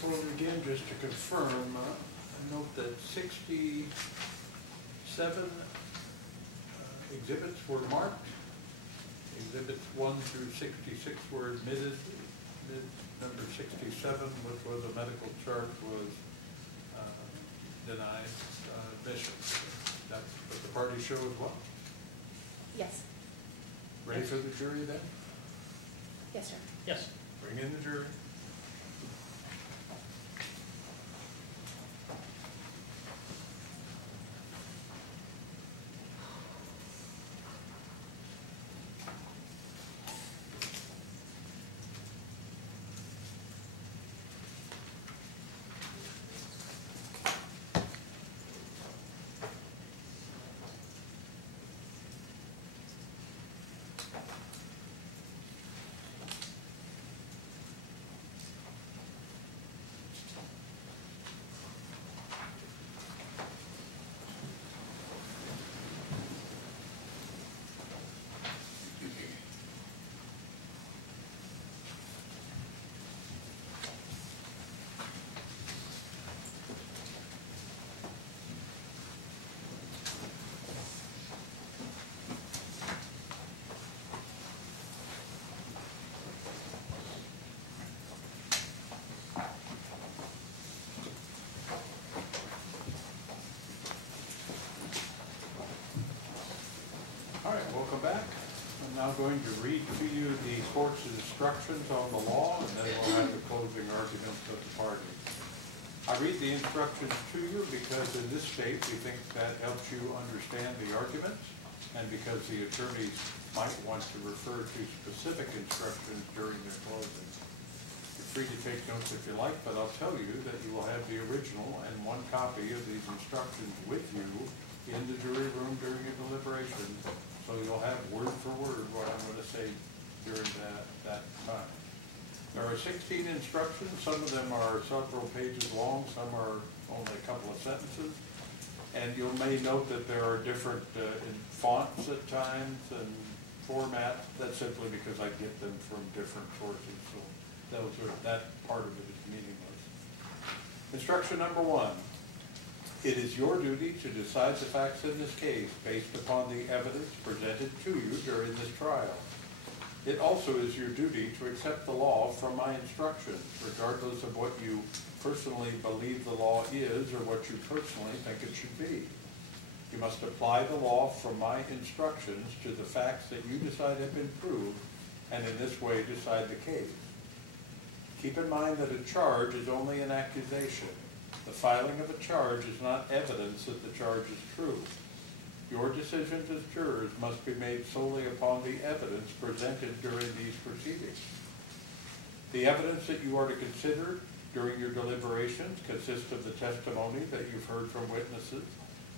before we begin, just to confirm, note that 67 exhibits were marked. Exhibits 1 through 66 were admitted. Number 67, which was a medical chart, was denied admission. That's what the party show as well? Yes. Ready for the jury then? Yes, sir. Yes. Bring in the jury. All right, welcome back. I'm now going to read to you the court's instructions on the law, and then we'll have the closing arguments of the party. I read the instructions to you because in this state we think that helps you understand the arguments, and because the attorneys might want to refer to specific instructions during their closing. You're free to take notes if you like, but I'll tell you that you will have the original and one copy of these instructions with you in the jury room during your deliberations. So you'll have word for word what I'm going to say during that time. There are 16 instructions. Some of them are several pages long. Some are only a couple of sentences. And you may note that there are different in fonts at times and formats. That's simply because I get them from different sources. So that part of it is meaningless. Instruction number 1. It is your duty to decide the facts in this case based upon the evidence presented to you during this trial. It also is your duty to accept the law from my instructions, regardless of what you personally believe the law is or what you personally think it should be. You must apply the law from my instructions to the facts that you decide have been proved, and in this way decide the case. Keep in mind that a charge is only an accusation. The filing of a charge is not evidence that the charge is true. Your decisions as jurors must be made solely upon the evidence presented during these proceedings. The evidence that you are to consider during your deliberations consists of the testimony that you've heard from witnesses,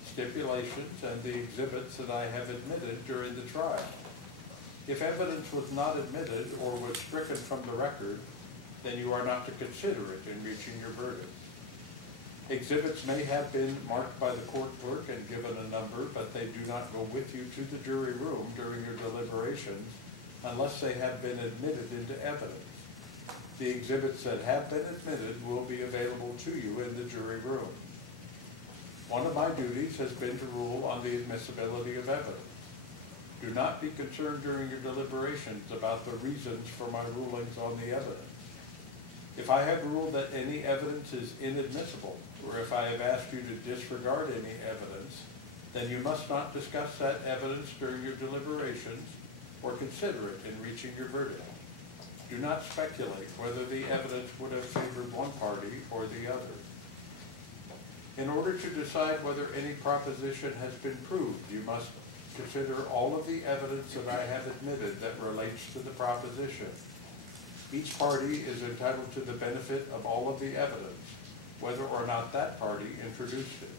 stipulations, and the exhibits that I have admitted during the trial. If evidence was not admitted or was stricken from the record, then you are not to consider it in reaching your verdict. Exhibits may have been marked by the court clerk and given a number, but they do not go with you to the jury room during your deliberations unless they have been admitted into evidence. The exhibits that have been admitted will be available to you in the jury room. One of my duties has been to rule on the admissibility of evidence. Do not be concerned during your deliberations about the reasons for my rulings on the evidence. If I have ruled that any evidence is inadmissible, or if I have asked you to disregard any evidence, then you must not discuss that evidence during your deliberations or consider it in reaching your verdict. Do not speculate whether the evidence would have favored one party or the other. In order to decide whether any proposition has been proved, you must consider all of the evidence that I have admitted that relates to the proposition. Each party is entitled to the benefit of all of the evidence, whether or not that party introduced it.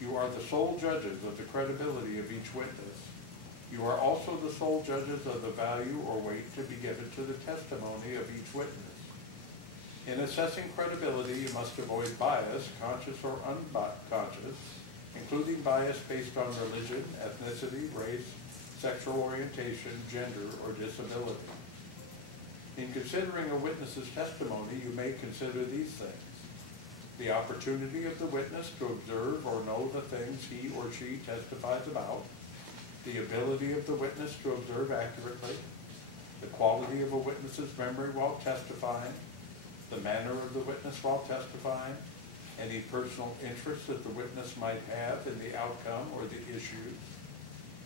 You are the sole judges of the credibility of each witness. You are also the sole judges of the value or weight to be given to the testimony of each witness. In assessing credibility, you must avoid bias, conscious or unconscious, including bias based on religion, ethnicity, race, sexual orientation, gender, or disability. In considering a witness's testimony, you may consider these things: the opportunity of the witness to observe or know the things he or she testifies about, the ability of the witness to observe accurately, the quality of a witness's memory while testifying, the manner of the witness while testifying, any personal interest that the witness might have in the outcome or the issues,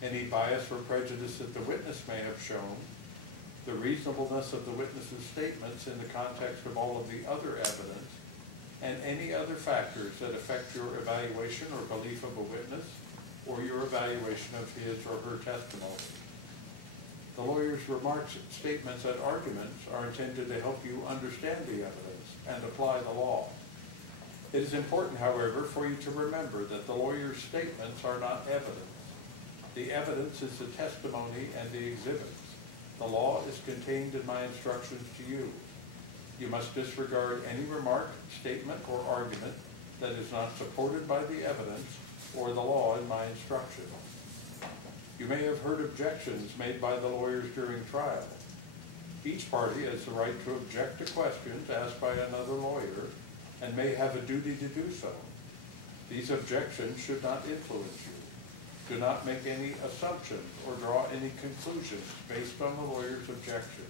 any bias or prejudice that the witness may have shown, the reasonableness of the witness's statements in the context of all of the other evidence, and any other factors that affect your evaluation or belief of a witness or your evaluation of his or her testimony. The lawyer's remarks, statements, and arguments are intended to help you understand the evidence and apply the law. It is important, however, for you to remember that the lawyer's statements are not evidence. The evidence is the testimony and the exhibits. The law is contained in my instructions to you. You must disregard any remark, statement, or argument that is not supported by the evidence or the law in my instructions. You may have heard objections made by the lawyers during trial. Each party has the right to object to questions asked by another lawyer and may have a duty to do so. These objections should not influence you. Do not make any assumptions or draw any conclusions based on the lawyer's objection.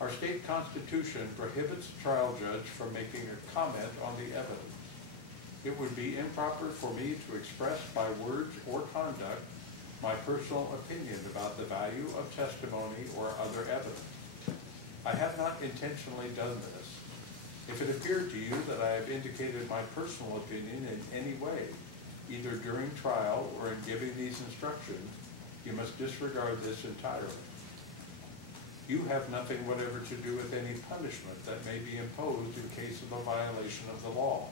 Our state constitution prohibits a trial judge from making a comment on the evidence. It would be improper for me to express by words or conduct my personal opinion about the value of testimony or other evidence. I have not intentionally done this. If it appeared to you that I have indicated my personal opinion in any way, either during trial or in giving these instructions, you must disregard this entirely. You have nothing whatever to do with any punishment that may be imposed in case of a violation of the law.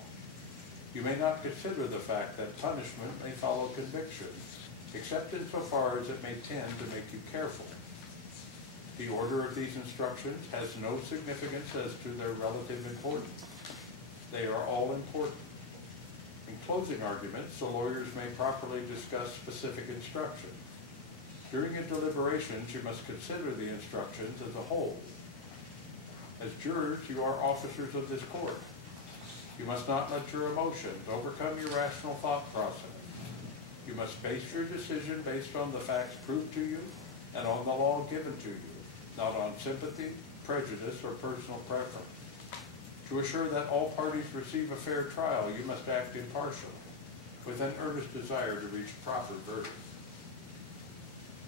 You may not consider the fact that punishment may follow conviction, except insofar as it may tend to make you careful. The order of these instructions has no significance as to their relative importance. They are all important. In closing arguments, the lawyers may properly discuss specific instructions. During your deliberations, you must consider the instructions as a whole. As jurors, you are officers of this court. You must not let your emotions overcome your rational thought process. You must base your decision based on the facts proved to you and on the law given to you, not on sympathy, prejudice, or personal preference. To assure that all parties receive a fair trial, you must act impartially, with an earnest desire to reach a proper verdict.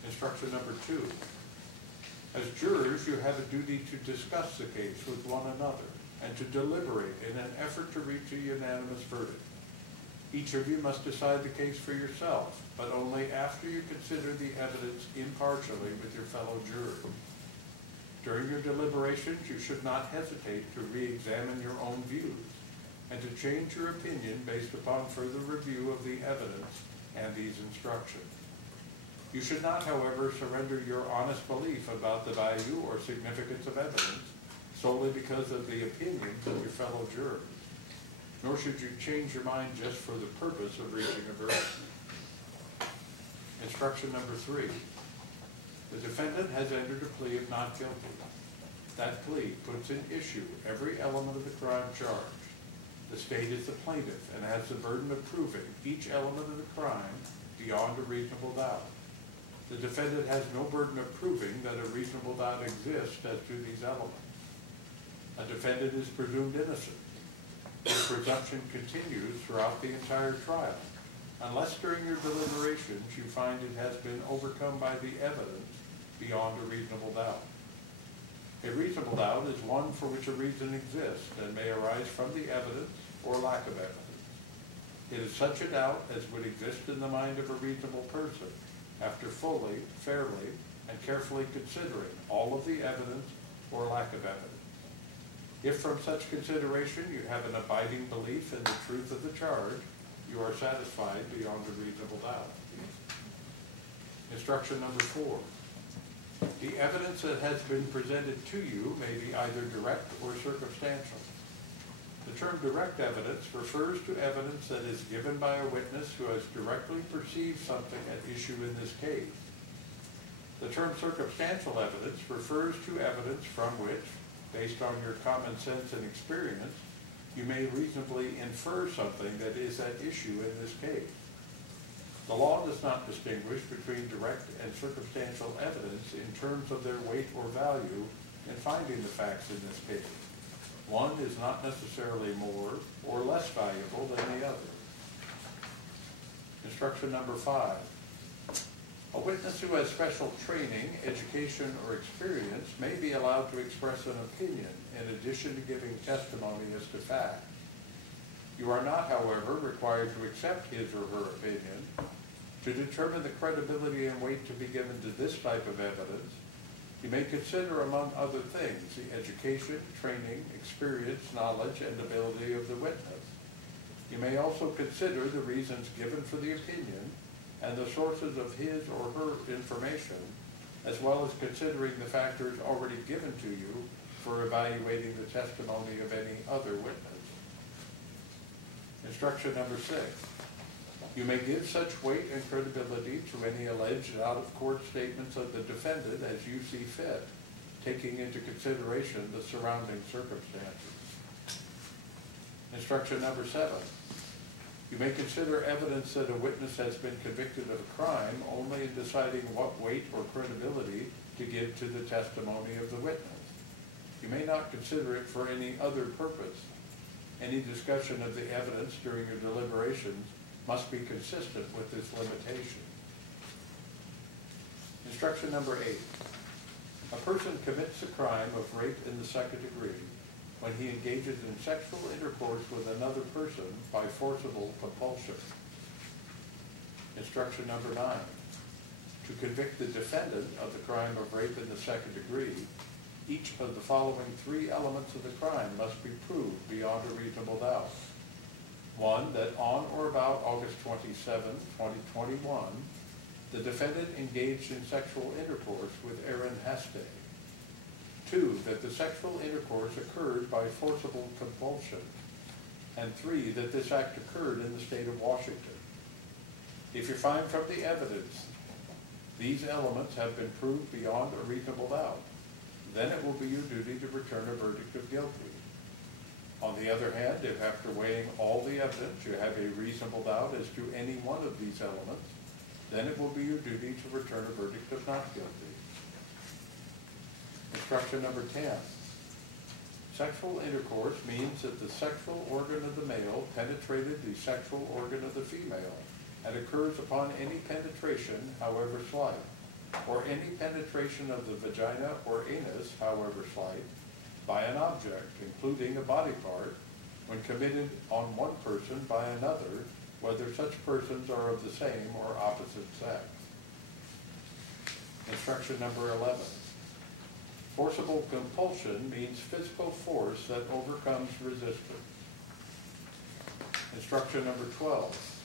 Instruction number 2. As jurors, you have a duty to discuss the case with one another and to deliberate in an effort to reach a unanimous verdict. Each of you must decide the case for yourself, but only after you consider the evidence impartially with your fellow jurors. During your deliberations, you should not hesitate to re-examine your own views and to change your opinion based upon further review of the evidence and these instructions. You should not, however, surrender your honest belief about the value or significance of evidence solely because of the opinions of your fellow jurors. Nor should you change your mind just for the purpose of reaching a verdict. Instruction number 3. The defendant has entered a plea of not guilty. That plea puts in issue every element of the crime charged. The state is the plaintiff and has the burden of proving each element of the crime beyond a reasonable doubt. The defendant has no burden of proving that a reasonable doubt exists as to these elements. A defendant is presumed innocent. The presumption continues throughout the entire trial, unless during your deliberations you find it has been overcome by the evidence beyond a reasonable doubt. A reasonable doubt is one for which a reason exists and may arise from the evidence or lack of evidence. It is such a doubt as would exist in the mind of a reasonable person after fully, fairly, and carefully considering all of the evidence or lack of evidence. If from such consideration you have an abiding belief in the truth of the charge, you are satisfied beyond a reasonable doubt. Instruction number 4. The evidence that has been presented to you may be either direct or circumstantial. The term direct evidence refers to evidence that is given by a witness who has directly perceived something at issue in this case. The term circumstantial evidence refers to evidence from which, based on your common sense and experience, you may reasonably infer something that is at issue in this case. The law does not distinguish between direct and circumstantial evidence in terms of their weight or value in finding the facts in this case. One is not necessarily more or less valuable than the other. Instruction number 5. A witness who has special training, education, or experience may be allowed to express an opinion in addition to giving testimony as to fact. You are not, however, required to accept his or her opinion. To determine the credibility and weight to be given to this type of evidence, you may consider, among other things, the education, training, experience, knowledge, and ability of the witness. You may also consider the reasons given for the opinion and the sources of his or her information, as well as considering the factors already given to you for evaluating the testimony of any other witness. Instruction number 6. You may give such weight and credibility to any alleged out-of-court statements of the defendant as you see fit, taking into consideration the surrounding circumstances. Instruction number 7. You may consider evidence that a witness has been convicted of a crime only in deciding what weight or credibility to give to the testimony of the witness. You may not consider it for any other purpose. Any discussion of the evidence during your deliberations must be consistent with this limitation. Instruction number 8. A person commits a crime of rape in the second degree when he engages in sexual intercourse with another person by forcible compulsion. Instruction number 9. To convict the defendant of the crime of rape in the second degree, each of the following 3 elements of the crime must be proved beyond a reasonable doubt. 1, that on or about August 27, 2021, the defendant engaged in sexual intercourse with Aaron Hastay. 2, that the sexual intercourse occurred by forcible compulsion. And 3, that this act occurred in the state of Washington. If you find from the evidence these elements have been proved beyond a reasonable doubt, then it will be your duty to return a verdict of guilty. On the other hand, if after weighing all the evidence you have a reasonable doubt as to any one of these elements, then it will be your duty to return a verdict of not guilty. Instruction number 10. Sexual intercourse means that the sexual organ of the male penetrated the sexual organ of the female and occurs upon any penetration, however slight, or any penetration of the vagina or anus, however slight, by an object, including a body part, when committed on one person by another, whether such persons are of the same or opposite sex. Instruction number 11. Forcible compulsion means physical force that overcomes resistance. Instruction number 12.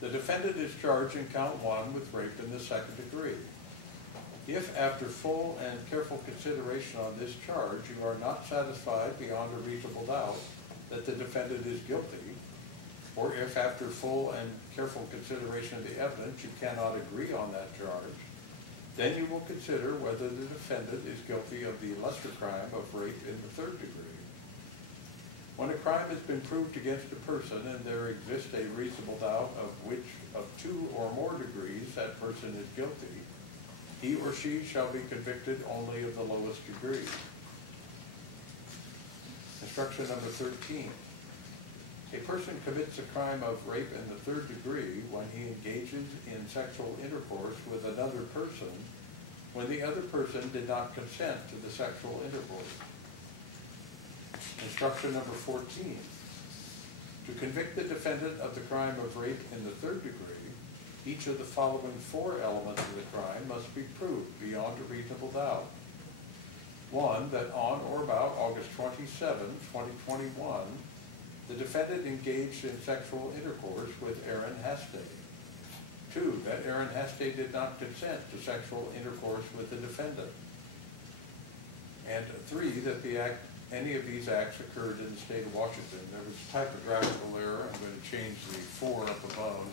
The defendant is charged in count 1 with rape in the second degree. If, after full and careful consideration on this charge, you are not satisfied beyond a reasonable doubt that the defendant is guilty, or if, after full and careful consideration of the evidence, you cannot agree on that charge, then you will consider whether the defendant is guilty of the lesser crime of rape in the third degree. When a crime has been proved against a person and there exists a reasonable doubt of which of 2 or more degrees that person is guilty, he or she shall be convicted only of the lowest degree. Instruction number 13. A person commits a crime of rape in the third degree when he engages in sexual intercourse with another person when the other person did not consent to the sexual intercourse. Instruction number 14. To convict the defendant of the crime of rape in the third degree, each of the following 4 elements of the crime must be proved beyond a reasonable doubt. 1, that on or about August 27, 2021, the defendant engaged in sexual intercourse with Aaron Hastay. 2, that Aaron Hastay did not consent to sexual intercourse with the defendant. And 3, that any of these acts occurred in the state of Washington. There was a typographical error. I'm going to change the 4 up above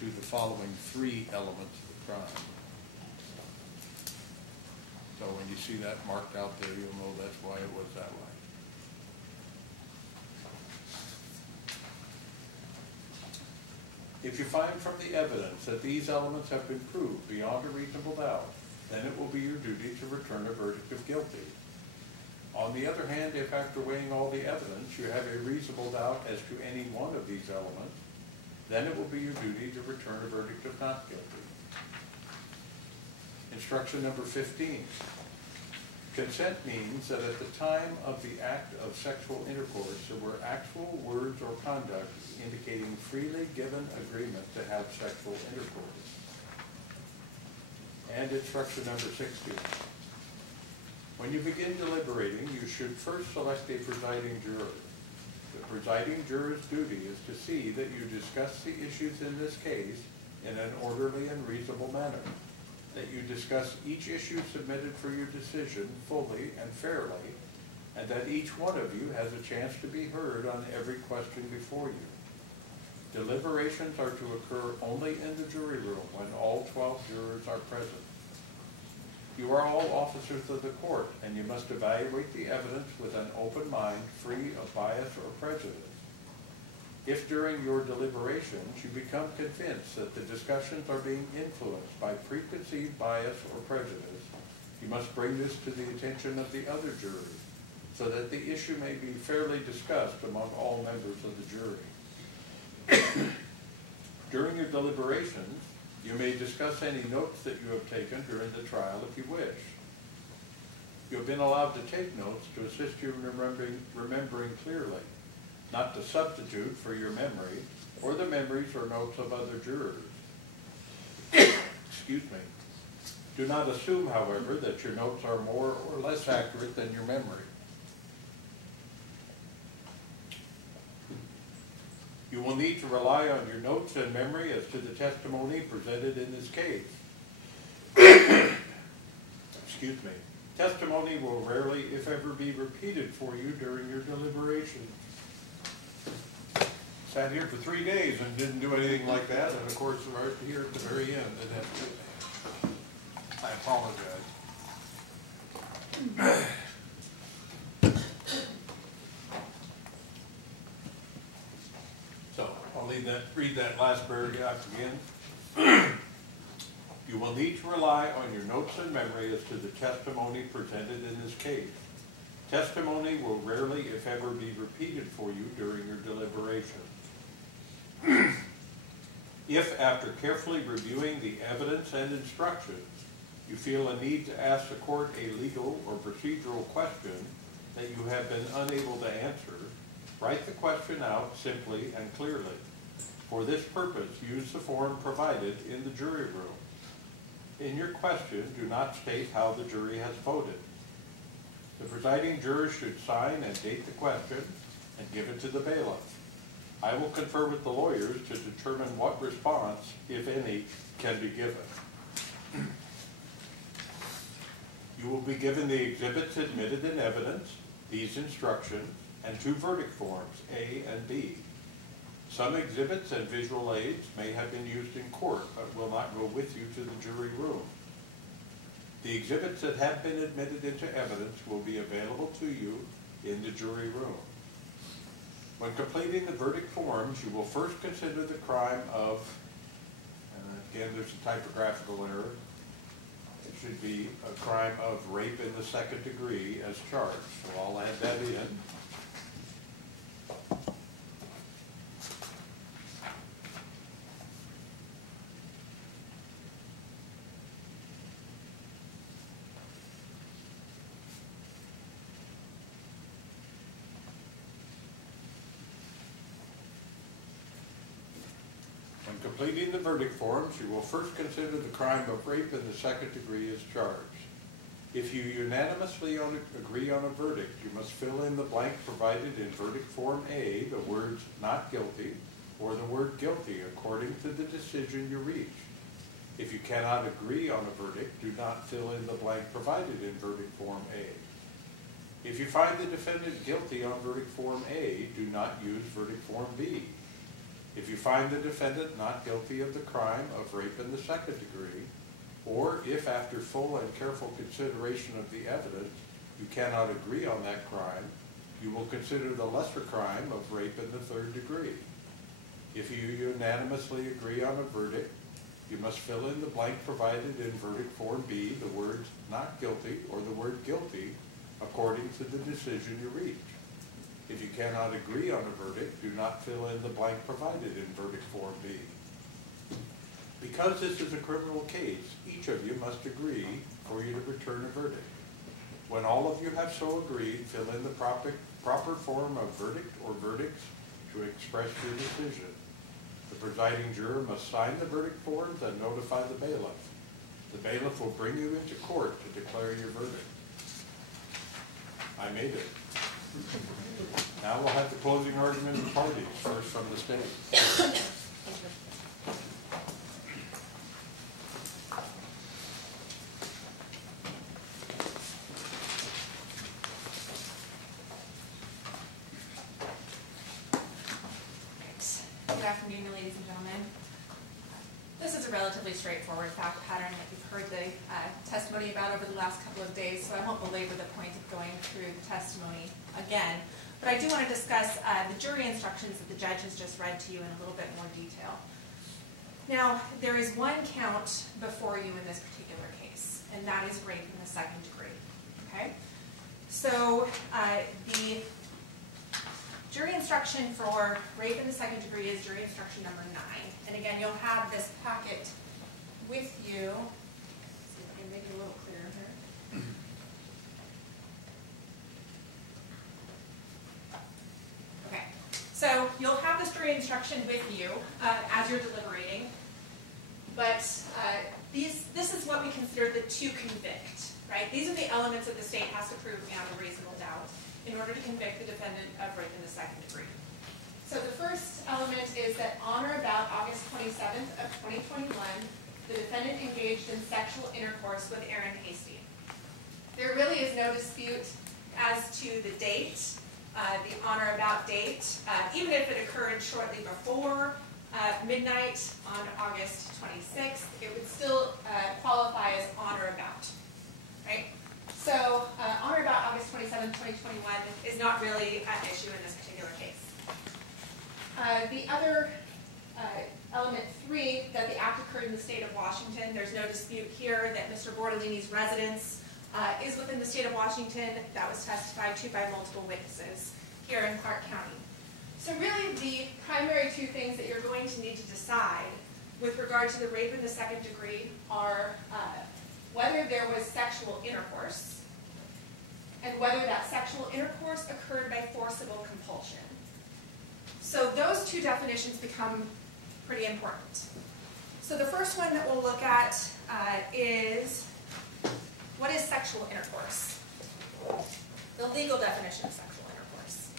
to the following 3 elements of the crime. So when you see that marked out there, you'll know that's why it was that way. If you find from the evidence that these elements have been proved beyond a reasonable doubt, then it will be your duty to return a verdict of guilty. On the other hand, if after weighing all the evidence you have a reasonable doubt as to any one of these elements, then it will be your duty to return a verdict of not guilty. Instruction number 15. Consent means that at the time of the act of sexual intercourse, there were actual words or conduct indicating freely given agreement to have sexual intercourse. And instruction number 16. When you begin deliberating, you should first select a presiding juror. The presiding juror's duty is to see that you discuss the issues in this case in an orderly and reasonable manner, that you discuss each issue submitted for your decision fully and fairly, and that each one of you has a chance to be heard on every question before you. Deliberations are to occur only in the jury room when all 12 jurors are present. You are all officers of the court, and you must evaluate the evidence with an open mind, free of bias or prejudice. If during your deliberations you become convinced that the discussions are being influenced by preconceived bias or prejudice, you must bring this to the attention of the other jurors, so that the issue may be fairly discussed among all members of the jury. During your deliberations, you may discuss any notes that you have taken during the trial if you wish. You have been allowed to take notes to assist you in remembering clearly, not to substitute for your memory or the memories or notes of other jurors. Excuse me. Do not assume, however, that your notes are more or less accurate than your memory. You will need to rely on your notes and memory as to the testimony presented in this case. Excuse me. Testimony will rarely, if ever, be repeated for you during your deliberations. Sat here for 3 days and didn't do anything like that, and of course, right here at the very end, it had to. I apologize. So I'll read that last paragraph again. You will need to rely on your notes and memory as to the testimony presented in this case. Testimony will rarely, if ever, be repeated for you during your deliberations. If, after carefully reviewing the evidence and instructions, you feel a need to ask the court a legal or procedural question that you have been unable to answer, write the question out simply and clearly. For this purpose, use the form provided in the jury room. In your question, do not state how the jury has voted. The presiding juror should sign and date the question and give it to the bailiff. I will confer with the lawyers to determine what response, if any, can be given. You will be given the exhibits admitted in evidence, these instructions, and 2 verdict forms, A and B. Some exhibits and visual aids may have been used in court, but will not go with you to the jury room. The exhibits that have been admitted into evidence will be available to you in the jury room. When completing the verdict forms, you will first consider the crime of, again there's a typographical error, it should be a crime of rape in the 2nd degree as charged. So I'll add that in. When completing the verdict forms, you will first consider the crime of rape in the 2nd degree as charged. If you unanimously agree on a verdict, you must fill in the blank provided in verdict form A, the words not guilty, or the word guilty according to the decision you reach. If you cannot agree on a verdict, do not fill in the blank provided in verdict form A. If you find the defendant guilty on verdict form A, do not use verdict form B. If you find the defendant not guilty of the crime of rape in the 2nd degree, or if after full and careful consideration of the evidence you cannot agree on that crime, you will consider the lesser crime of rape in the third degree. If you unanimously agree on a verdict, you must fill in the blank provided in verdict form B, the words not guilty or the word guilty, according to the decision you reach. If you cannot agree on a verdict, do not fill in the blank provided in verdict form B. Because this is a criminal case, each of you must agree for you to return a verdict. When all of you have so agreed, fill in the proper form of verdict or verdicts to express your decision. The presiding juror must sign the verdict forms and notify the bailiff. The bailiff will bring you into court to declare your verdict. I made it. Now we'll have the closing argument of the parties, first from the state. Good afternoon, ladies and gentlemen. This is a relatively straightforward fact pattern that you've heard the testimony about over the last couple of days, so I won't belabor the point of going through the testimony again. But I do want to discuss the jury instructions that the judge has just read to you in a little bit more detail. Now, there is one count before you in this particular case, and that is rape in the second degree. Okay? So the jury instruction for rape in the second degree is jury instruction number 9. And again, you'll have this packet with you. Let's see if I can make it a little clearer here. Okay, so you'll have this jury instruction with you as you're deliberating. But this is what we consider the to convict, right? These are the elements that the state has to prove beyond a reasonable doubt in order to convict the defendant of rape in the second degree. So the first element is that on or about August 27th of 2021, the defendant engaged in sexual intercourse with Aaron Hasty. There really is no dispute as to the date, the on or about date, even if it occurred shortly before midnight on August 26th, it would still qualify as on or about, right? So on or about August 27, 2021 is not really an issue in this particular case. The other element 3, that the act occurred in the state of Washington. There's no dispute here that Mr. Bortolini's residence is within the state of Washington. That was testified to by multiple witnesses here in Clark County. So really the primary 2 things that you're going to need to decide with regard to the rape in the second degree are whether there was sexual intercourse, and whether that sexual intercourse occurred by forcible compulsion. So those 2 definitions become pretty important. So the first one that we'll look at is, what is sexual intercourse? The legal definition of sexual intercourse.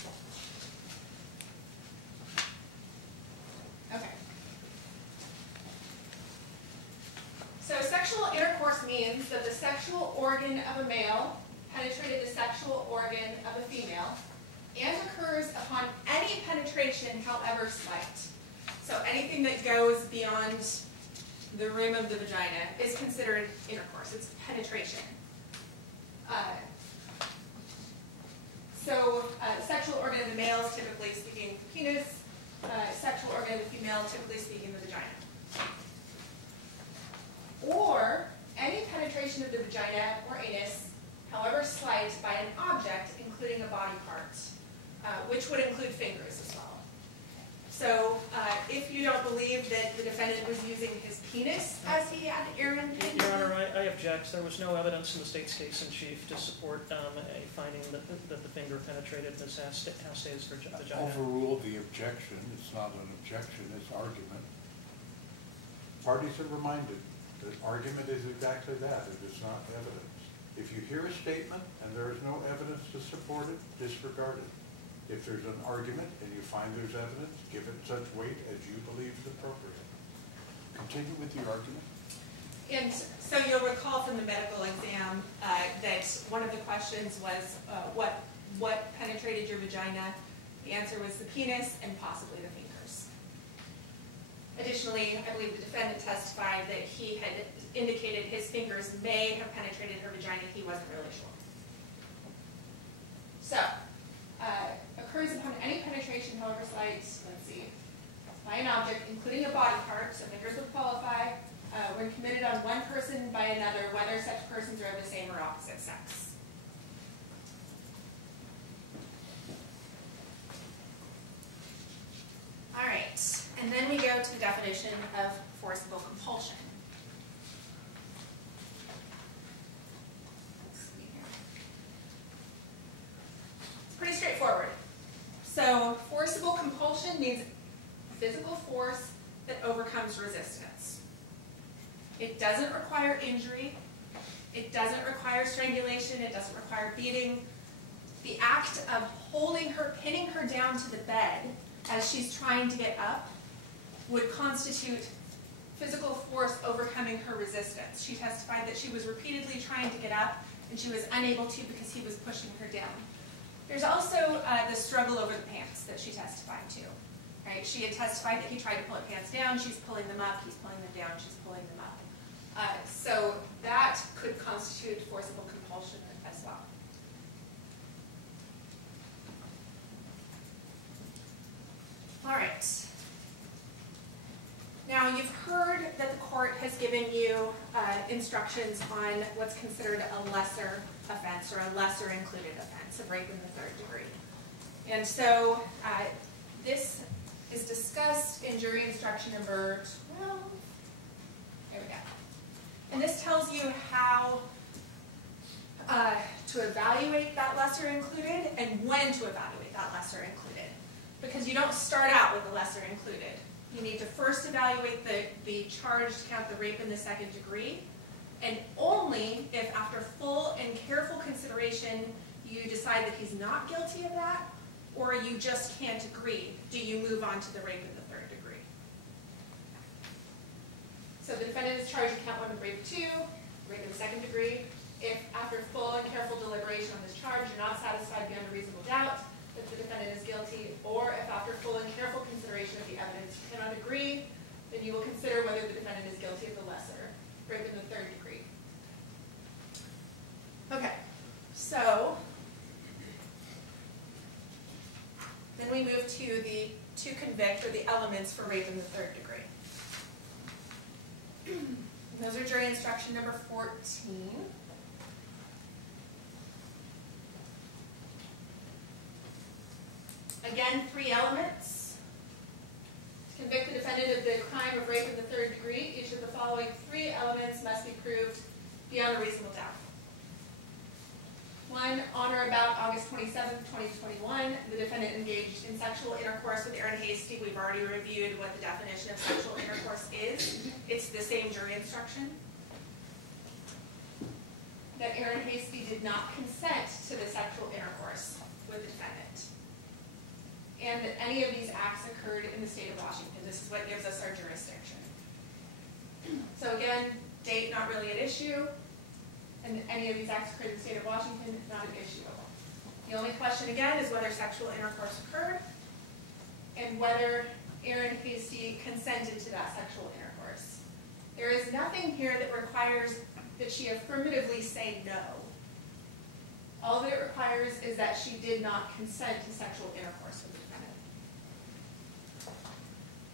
Okay. So sexual intercourse means that the sexual organ of a male penetrated the sexual organ of a female and occurs upon any penetration, however slight. So anything that goes beyond the rim of the vagina is considered intercourse. It's penetration. Sexual organ of the male is typically speaking the penis. Sexual organ of the female, typically speaking the vagina. Or any penetration of the vagina or anus, however slight, by an object, including a body part, which would include fingers as well. So if you don't believe that the defendant was using his penis as he had Aaron Hasty. Your Honor, I object. There was no evidence in the state's case in chief to support a finding that the finger penetrated Ms. Hasty's vagina. Overrule the objection. It's not an objection, it's argument. Parties are reminded that argument is exactly that. It is not evidence. If you hear a statement and there is no evidence to support it, disregard it. If there's an argument and you find there's evidence, give it such weight as you believe is appropriate. Continue with your argument. And so you'll recall from the medical exam that one of the questions was what penetrated your vagina? The answer was the penis and possibly the fingers. Additionally, I believe the defendant testified that he had indicated his fingers may have penetrated her vagina. He wasn't really sure. So, occurs upon any penetration, however slight, let's see, by an object, including a body part, so fingers would qualify, when committed on one person by another, whether such persons are of the same or opposite sex. All right, and then we go to the definition of forcible compulsion. Let's see here. It's pretty straightforward. So, forcible compulsion means physical force that overcomes resistance. It doesn't require injury. It doesn't require strangulation. It doesn't require beating. The act of holding her, pinning her down to the bed as she's trying to get up would constitute physical force overcoming her resistance. She testified that she was repeatedly trying to get up and she was unable to because he was pushing her down. There's also the struggle over the pants that she testified to. Right? She had testified that he tried to pull her pants down, she's pulling them up, he's pulling them down, she's pulling them up. So that could constitute forcible compulsion as well. All right. Now you've heard that the court has given you instructions on what's considered a lesser offense or a lesser included offense of rape in the third degree. And so this is discussed in jury instruction number 12. There we go. And this tells you how to evaluate that lesser included and when to evaluate that lesser included. Because you don't start out with the lesser included. You need to first evaluate the charged count, the rape in the second degree, and only if after full and careful consideration you decide that he's not guilty of that, or you just can't agree, do you move on to the rape in the third degree. So the defendant is charged in count 1 with rape 2, rape in the second degree. If after full and careful deliberation on this charge you're not satisfied beyond a reasonable doubt that the defendant is guilty, or if after full and careful consideration of the evidence you cannot agree, then you will consider whether the defendant is guilty of the lesser, rape in the third degree. Okay, so then we move to the to convict, or the elements for rape in the third degree. Those are jury instruction number 14. Again, 3 elements. To convict the defendant of the crime of rape in the third degree, each of the following 3 elements must be proved beyond a reasonable doubt. 1, on or about August 27, 2021, the defendant engaged in sexual intercourse with Aaron Hasty. We've already reviewed what the definition of sexual intercourse is. It's the same jury instruction. That Aaron Hasty did not consent to the sexual intercourse with the defendant. And that any of these acts occurred in the state of Washington. This is what gives us our jurisdiction. So again, date not really an issue. And any of these acts occurred in the state of Washington, not an issue. The only question again is whether sexual intercourse occurred and whether Aaron Hasty consented to that sexual intercourse. There is nothing here that requires that she affirmatively say no. All that it requires is that she did not consent to sexual intercourse with the defendant.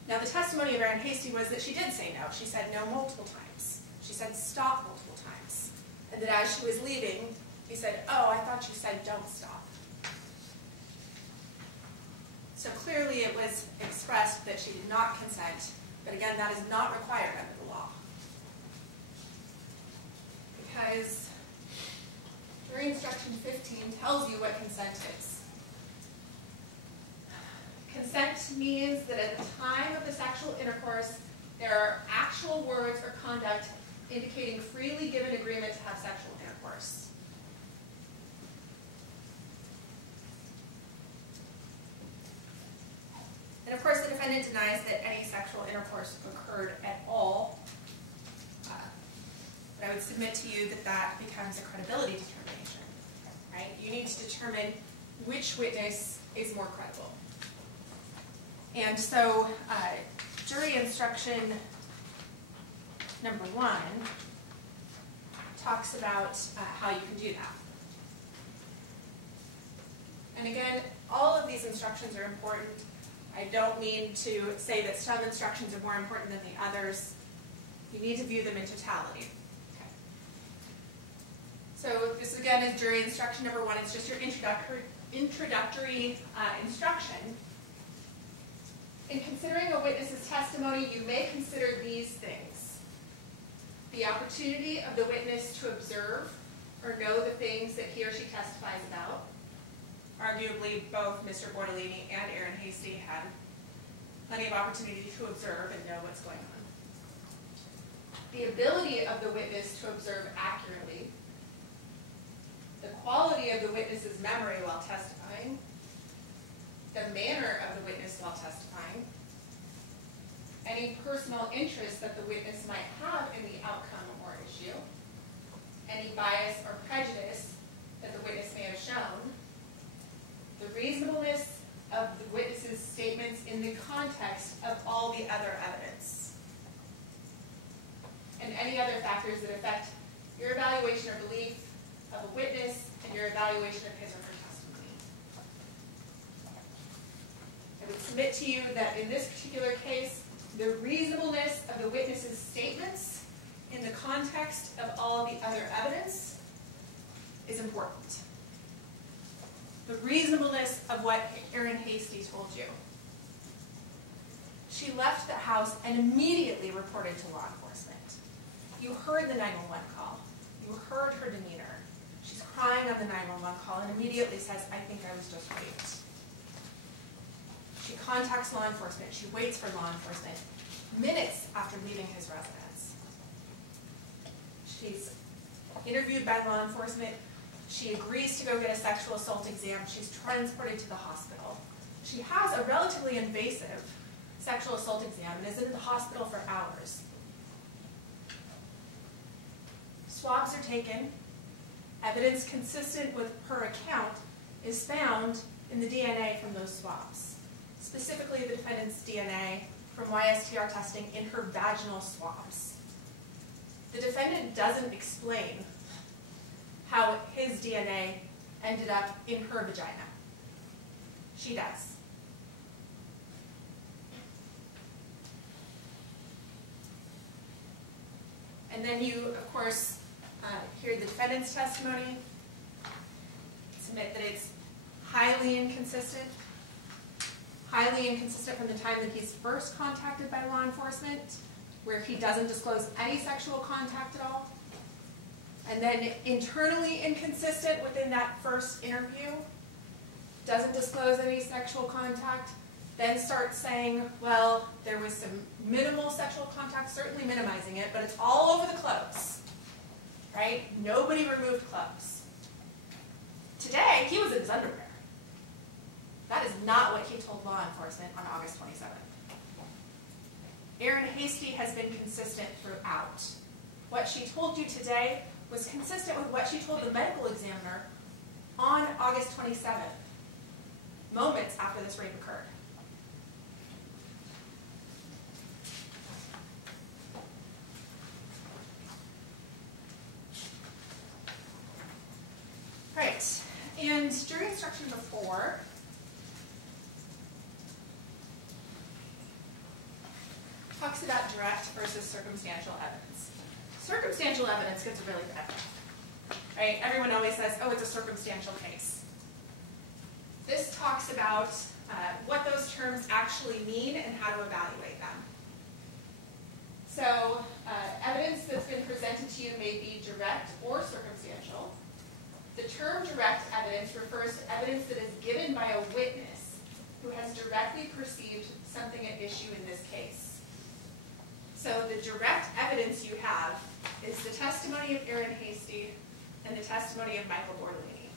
Now the testimony of Aaron Hasty was that she did say no. She said no multiple times. She said stop multiple times. And that as she was leaving, he said, oh, I thought you said don't stop. So clearly it was expressed that she did not consent, but again, that is not required under the law. Because jury instruction 15 tells you what consent is. Consent means that at the time of the sexual intercourse, there are actual words or conduct indicating freely given agreement to have sexual intercourse. And of course, the defendant denies that any sexual intercourse occurred at all. But I would submit to you that that becomes a credibility determination, right? You need to determine which witness is more credible. And so jury instruction number 1 talks about how you can do that. And again, all of these instructions are important. I don't mean to say that some instructions are more important than the others. You need to view them in totality. Okay. So this again is jury instruction number 1. It's just your introductory instruction. In considering a witness's testimony, you may consider these things: the opportunity of the witness to observe or know the things that he or she testifies about. Arguably, both Mr. Bortolini and Aaron Hasty had plenty of opportunity to observe and know what's going on. The ability of the witness to observe accurately. The quality of the witness's memory while testifying. The manner of the witness while testifying. Any personal interest that the witness might have in the outcome or issue. Any bias or prejudice that the witness may have shown. The reasonableness of the witness's statements in the context of all the other evidence. And any other factors that affect your evaluation or belief of a witness and your evaluation of his or her testimony. I would submit to you that in this particular case, the reasonableness of the witness's statements in the context of all the other evidence is important. The reasonableness of what Aaron Hasty told you. She left the house and immediately reported to law enforcement. You heard the 911 call. You heard her demeanor. She's crying on the 911 call and immediately says, "I think I was just raped." She contacts law enforcement. She waits for law enforcement minutes after leaving his residence. She's interviewed by law enforcement. She agrees to go get a sexual assault exam. She's transported to the hospital. She has a relatively invasive sexual assault exam and is in the hospital for hours. Swabs are taken. Evidence consistent with her account is found in the DNA from those swabs, specifically the defendant's DNA from YSTR testing in her vaginal swabs. The defendant doesn't explain how his DNA ended up in her vagina. She does. And then you, of course, hear the defendant's testimony, submit that it's highly inconsistent from the time that he's first contacted by law enforcement, where he doesn't disclose any sexual contact at all, and then internally inconsistent within that first interview, doesn't disclose any sexual contact, then starts saying, well, there was some minimal sexual contact, certainly minimizing it, but it's all over the clothes, right? Nobody removed clothes. Today, he was in his underwear. That is not what he told law enforcement on August 27th. Aaron Hasty has been consistent throughout. What she told you today was consistent with what she told the medical examiner on August 27th, moments after this rape occurred. Right, and jury instruction number 4 talks about direct versus circumstantial evidence. Circumstantial evidence gets a really bad rap, right? Everyone always says, oh, it's a circumstantial case. This talks about what those terms actually mean and how to evaluate them. So evidence that's been presented to you may be direct or circumstantial. The term direct evidence refers to evidence that is given by a witness who has directly perceived something at issue in this case. So the direct evidence you have is the testimony of Aaron Hasty and the testimony of Michael Bortolini.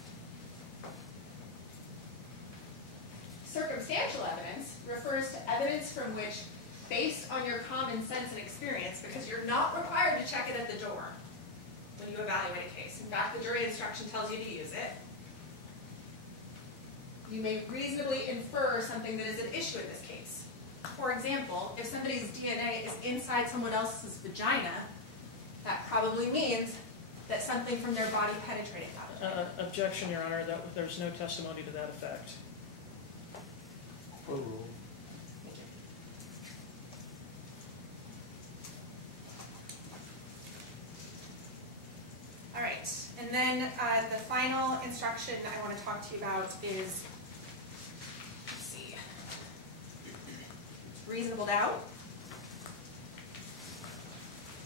Circumstantial evidence refers to evidence from which, based on your common sense and experience, because you're not required to check it at the door when you evaluate a case. In fact, the jury instruction tells you to use it. You may reasonably infer something that is at issue in this case. For example, if somebody's DNA is inside someone else's vagina, that probably means that something from their body penetrated that vagina. Objection, Your Honor. There's no testimony to that effect. Overruled. Thank you. All right, and then the final instruction I want to talk to you about is, let's see, reasonable doubt.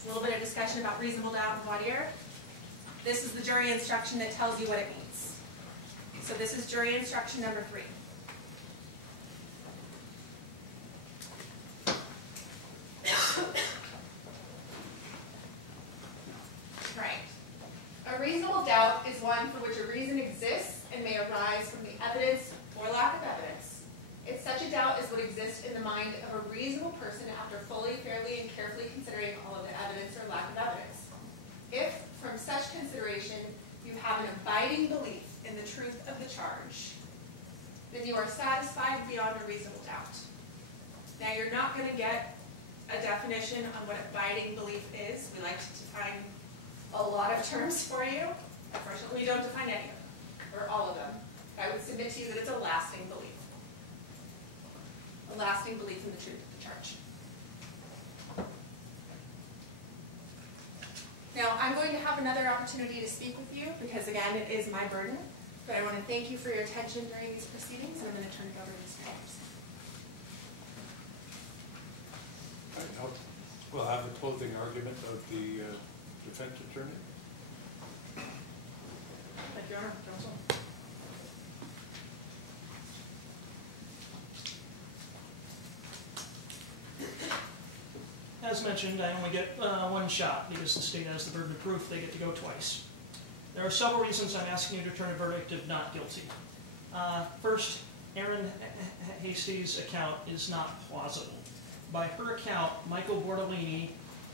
A little bit of discussion about reasonable doubt and voir dire. This is the jury instruction that tells you what it means. So this is jury instruction number 3. Right. A reasonable doubt is one for which a reason exists and may arise from the evidence or lack of evidence. If such a doubt is what exists in the mind of a reasonable person after fully, fairly, and carefully considering all of the evidence or lack of evidence. If, from such consideration, you have an abiding belief in the truth of the charge, then you are satisfied beyond a reasonable doubt. Now, you're not going to get a definition on what abiding belief is. We like to define a lot of terms for you. Unfortunately, we don't define any of them, or all of them. I would submit to you that it's a lasting belief. A lasting belief in the truth of the charge. Now, I'm going to have another opportunity to speak with you because, again, it is my burden. But I want to thank you for your attention during these proceedings, and I'm going to turn it over to Mr. Harris. We'll have a closing argument of the defense attorney. Thank you, Your Honor. Counsel. As mentioned, I only get one shot because the state has the burden of proof. They get to go twice. There are several reasons I'm asking you to return a verdict of not guilty. First, Erin Hastie's account is not plausible. By her account, Michael Bortolini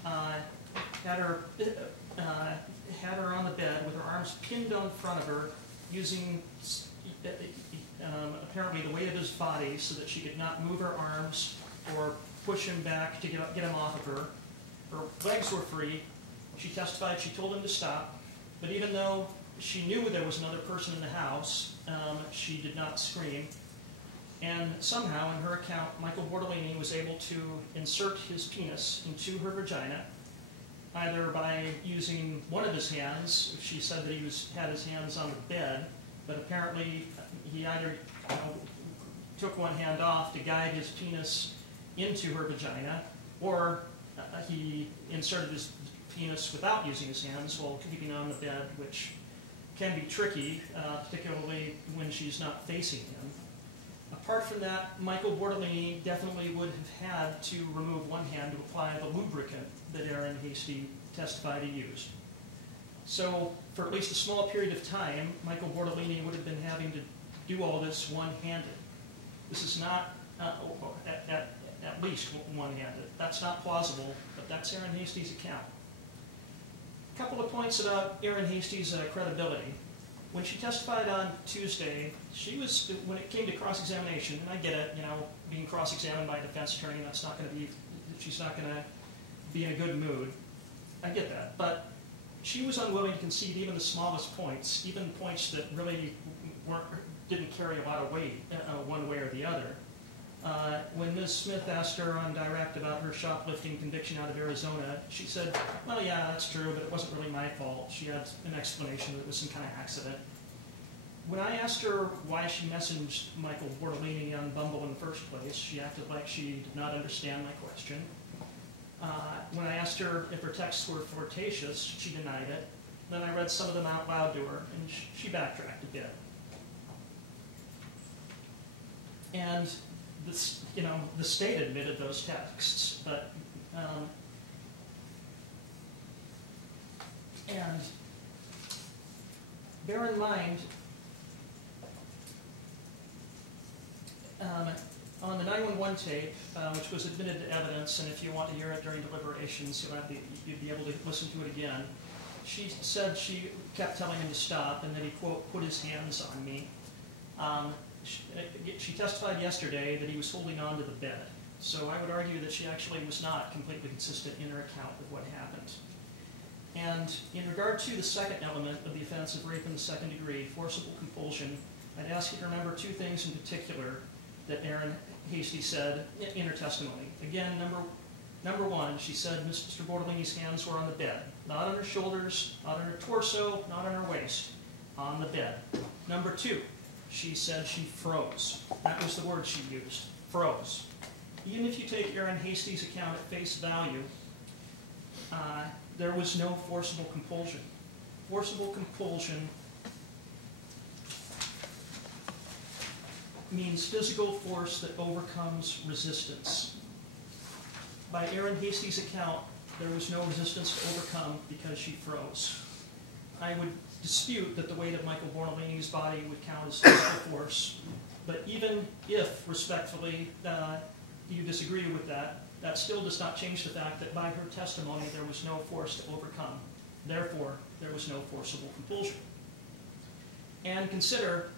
had her on the bed with her arms pinned on front of her, using apparently the weight of his body so that she could not move her arms or push him back to get him off of her. Her legs were free. She testified she told him to stop, but even though she knew there was another person in the house, she did not scream. And somehow, in her account, Michael Bortolini was able to insert his penis into her vagina, either by using one of his hands. She said that he had his hands on the bed, but apparently he either took one hand off to guide his penis into her vagina, or he inserted his penis without using his hands while keeping on the bed, which can be tricky, particularly when she's not facing him. Apart from that, Michael Bortolini definitely would have had to remove one hand to apply the lubricant that Erin Hastie testified he used. So, for at least a small period of time, Michael Bortolini would have been having to do all this one-handed. This is not, at least one-handed. That's not plausible, but that's Erin Hastie's account. A couple of points about Erin Hastie's credibility. When she testified on Tuesday, she was, when it came to cross-examination, and I get it, being cross-examined by a defense attorney, that's not going to be, she's not going to be in a good mood. I get that, but she was unwilling to concede even the smallest points, even points that really didn't carry a lot of weight one way or the other. When Ms. Smith asked her on direct about her shoplifting conviction out of Arizona, she said, well, yeah, that's true, but it wasn't really my fault. She had an explanation that it was some kind of accident. When I asked her why she messaged Michael Bortolini on Bumble in the first place, she acted like she did not understand my question. When I asked her if her texts were flirtatious, she denied it. Then I read some of them out loud to her, and she backtracked a bit. And this, the state admitted those texts, but and bear in mind, on the 911 tape, which was admitted to evidence, and if you want to hear it during deliberations, you'd be able to listen to it again. She said she kept telling him to stop, and that he, quote, put his hands on me. She testified yesterday that he was holding on to the bed. So I would argue that she actually was not completely consistent in her account of what happened. And in regard to the second element of the offense of rape in the second degree, forcible compulsion, I'd ask you to remember two things in particular that Erin Hasty said in her testimony. Again, number one, she said Mr. Bortolini's hands were on the bed. Not on her shoulders, not on her torso, not on her waist. On the bed. Number two, she said she froze. That was the word she used, froze. Even if you take Erin Hasty's account at face value, there was no forcible compulsion. Forcible compulsion means physical force that overcomes resistance. By Erin Hasty's account, there was no resistance to overcome because she froze. I would dispute that the weight of Michael Bortolini's body would count as physical force, but even if, respectfully, you disagree with that, that still does not change the fact that by her testimony there was no force to overcome. Therefore, there was no forcible compulsion. And consider,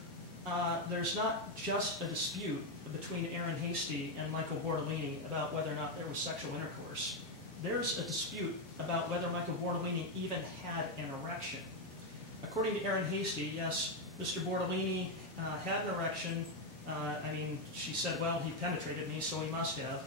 there's not just a dispute between Erin Hasty and Michael Bortolini about whether or not there was sexual intercourse. There's a dispute about whether Michael Bortolini even had an erection. According to Erin Hasty, yes, Mr. Bortolini had an erection. She said, well, he penetrated me, so he must have.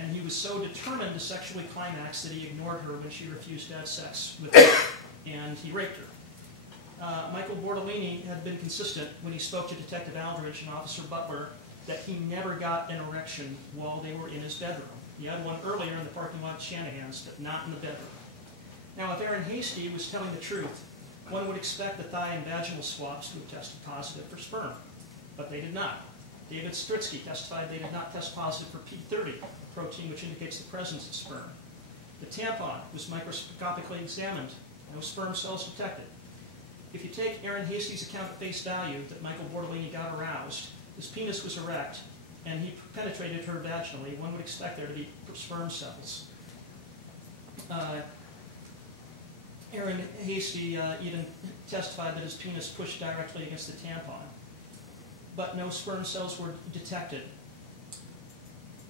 And he was so determined to sexually climax that he ignored her when she refused to have sex with him, and he raped her. Michael Bortolini had been consistent when he spoke to Detective Aldridge and Officer Butler that he never got an erection while they were in his bedroom. He had one earlier in the parking lot at Shanahan's, but not in the bedroom. Now, if Erin Hasty was telling the truth, one would expect the thigh and vaginal swabs to have tested positive for sperm, but they did not. David Stritsky testified they did not test positive for P30, a protein which indicates the presence of sperm. The tampon was microscopically examined. No sperm cells detected. If you take Erin Hasty's account at face value that Michael Bortolini got aroused, his penis was erect, and he penetrated her vaginally, one would expect there to be sperm cells. Erin Hasty even testified that his penis pushed directly against the tampon, but no sperm cells were detected.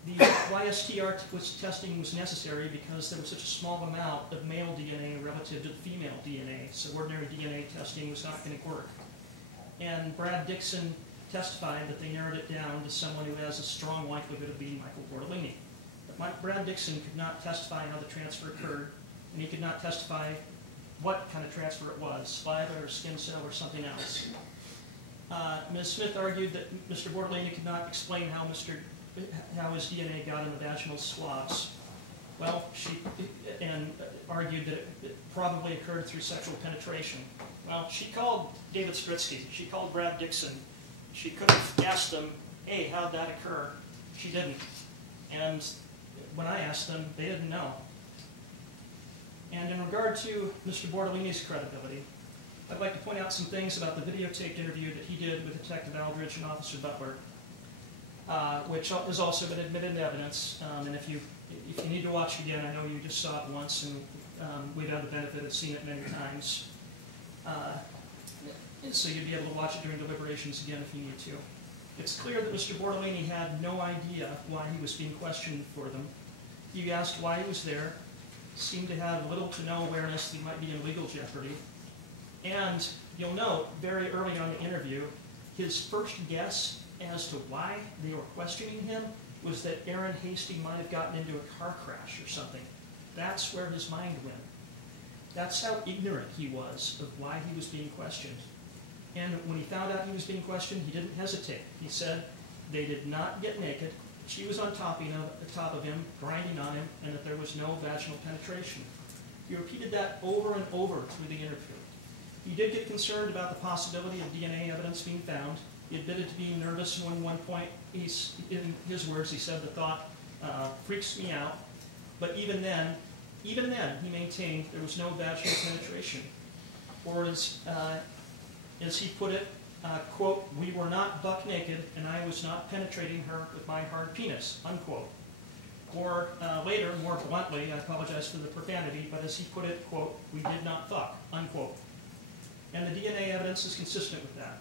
The YSTR testing was necessary because there was such a small amount of male DNA relative to the female DNA, so ordinary DNA testing was not going to work. And Brad Dixon testified that they narrowed it down to someone who has a strong likelihood of being Michael Bortolini. But Brad Dixon could not testify how the transfer occurred, and he could not testify what kind of transfer it was, saliva or skin cell or something else. Ms. Smith argued that Mr. Bortolini could not explain how his DNA got in the vaginal swabs. Well, she argued that it probably occurred through sexual penetration. Well, she called David Stritsky. She called Brad Dixon. She could have asked them, hey, how'd that occur? She didn't. And when I asked them, they didn't know. And in regard to Mr. Bortolini's credibility, I'd like to point out some things about the videotaped interview that he did with Detective Aldridge and Officer Butler, which has also been admitted into evidence. And if you need to watch it again, I know you just saw it once, and we've had the benefit of seeing it many times. So you'd be able to watch it during deliberations again if you need to. It's clear that Mr. Bortolini had no idea why he was being questioned for them. You asked why he was there, seemed to have little to no awareness that he might be in legal jeopardy. And you'll note, very early on in the interview, his first guess as to why they were questioning him was that Erin Hasty might have gotten into a car crash or something. That's where his mind went. That's how ignorant he was of why he was being questioned. And when he found out he was being questioned, he didn't hesitate. He said they did not get naked. She was on top of him, grinding on him, and that there was no vaginal penetration. He repeated that over and over through the interview. He did get concerned about the possibility of DNA evidence being found. He admitted to being nervous, and at one point, in his words, he said, the thought freaks me out. But even then, he maintained there was no vaginal penetration. Or as he put it, quote, we were not buck naked, and I was not penetrating her with my hard penis, unquote. Or later, more bluntly, I apologize for the profanity, but as he put it, quote, we did not fuck, unquote. And the DNA evidence is consistent with that.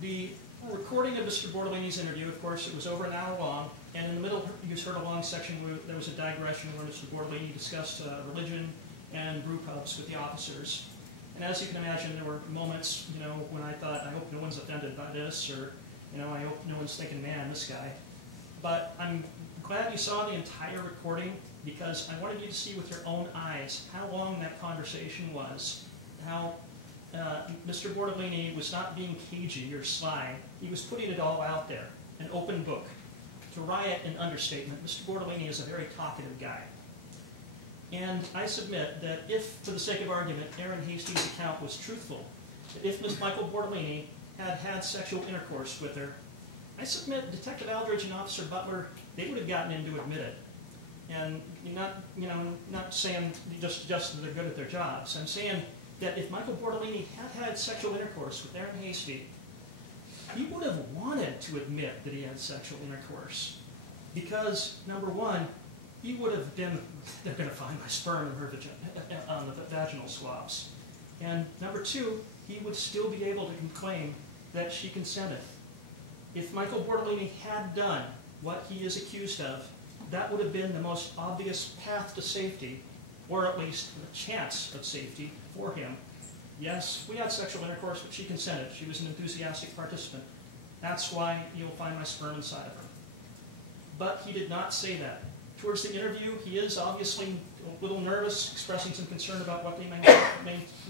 The recording of Mr. Bortolini's interview, of course, it was over an hour long. And in the middle, you heard a long section where there was a digression where Mr. Bortolini discussed religion and brew pubs with the officers. And as you can imagine, there were moments, when I thought, I hope no one's offended by this, or, I hope no one's thinking, man, this guy. But I'm glad you saw the entire recording, because I wanted you to see with your own eyes how long that conversation was, how Mr. Bortolini was not being cagey or sly. He was putting it all out there, an open book. To riot an understatement, Mr. Bortolini is a very talkative guy. And I submit that if, for the sake of argument, Aaron Hasty's account was truthful, that if Ms. Michael Bortolini had had sexual intercourse with her, I submit Detective Aldridge and Officer Butler, they would have gotten in to admit it. And not saying just that they're good at their jobs. I'm saying that if Michael Bortolini had had sexual intercourse with Aaron Hasty, he would have wanted to admit that he had sexual intercourse. Because, number one, he would have been, they're going to find my sperm in her on the vaginal swabs. And number two, he would still be able to claim that she consented. If Michael Bortolini had done what he is accused of, that would have been the most obvious path to safety, or at least a chance of safety for him. Yes, we had sexual intercourse, but she consented. She was an enthusiastic participant. That's why you'll find my sperm inside of her. But he did not say that. Towards the interview, he is obviously a little nervous, expressing some concern about what they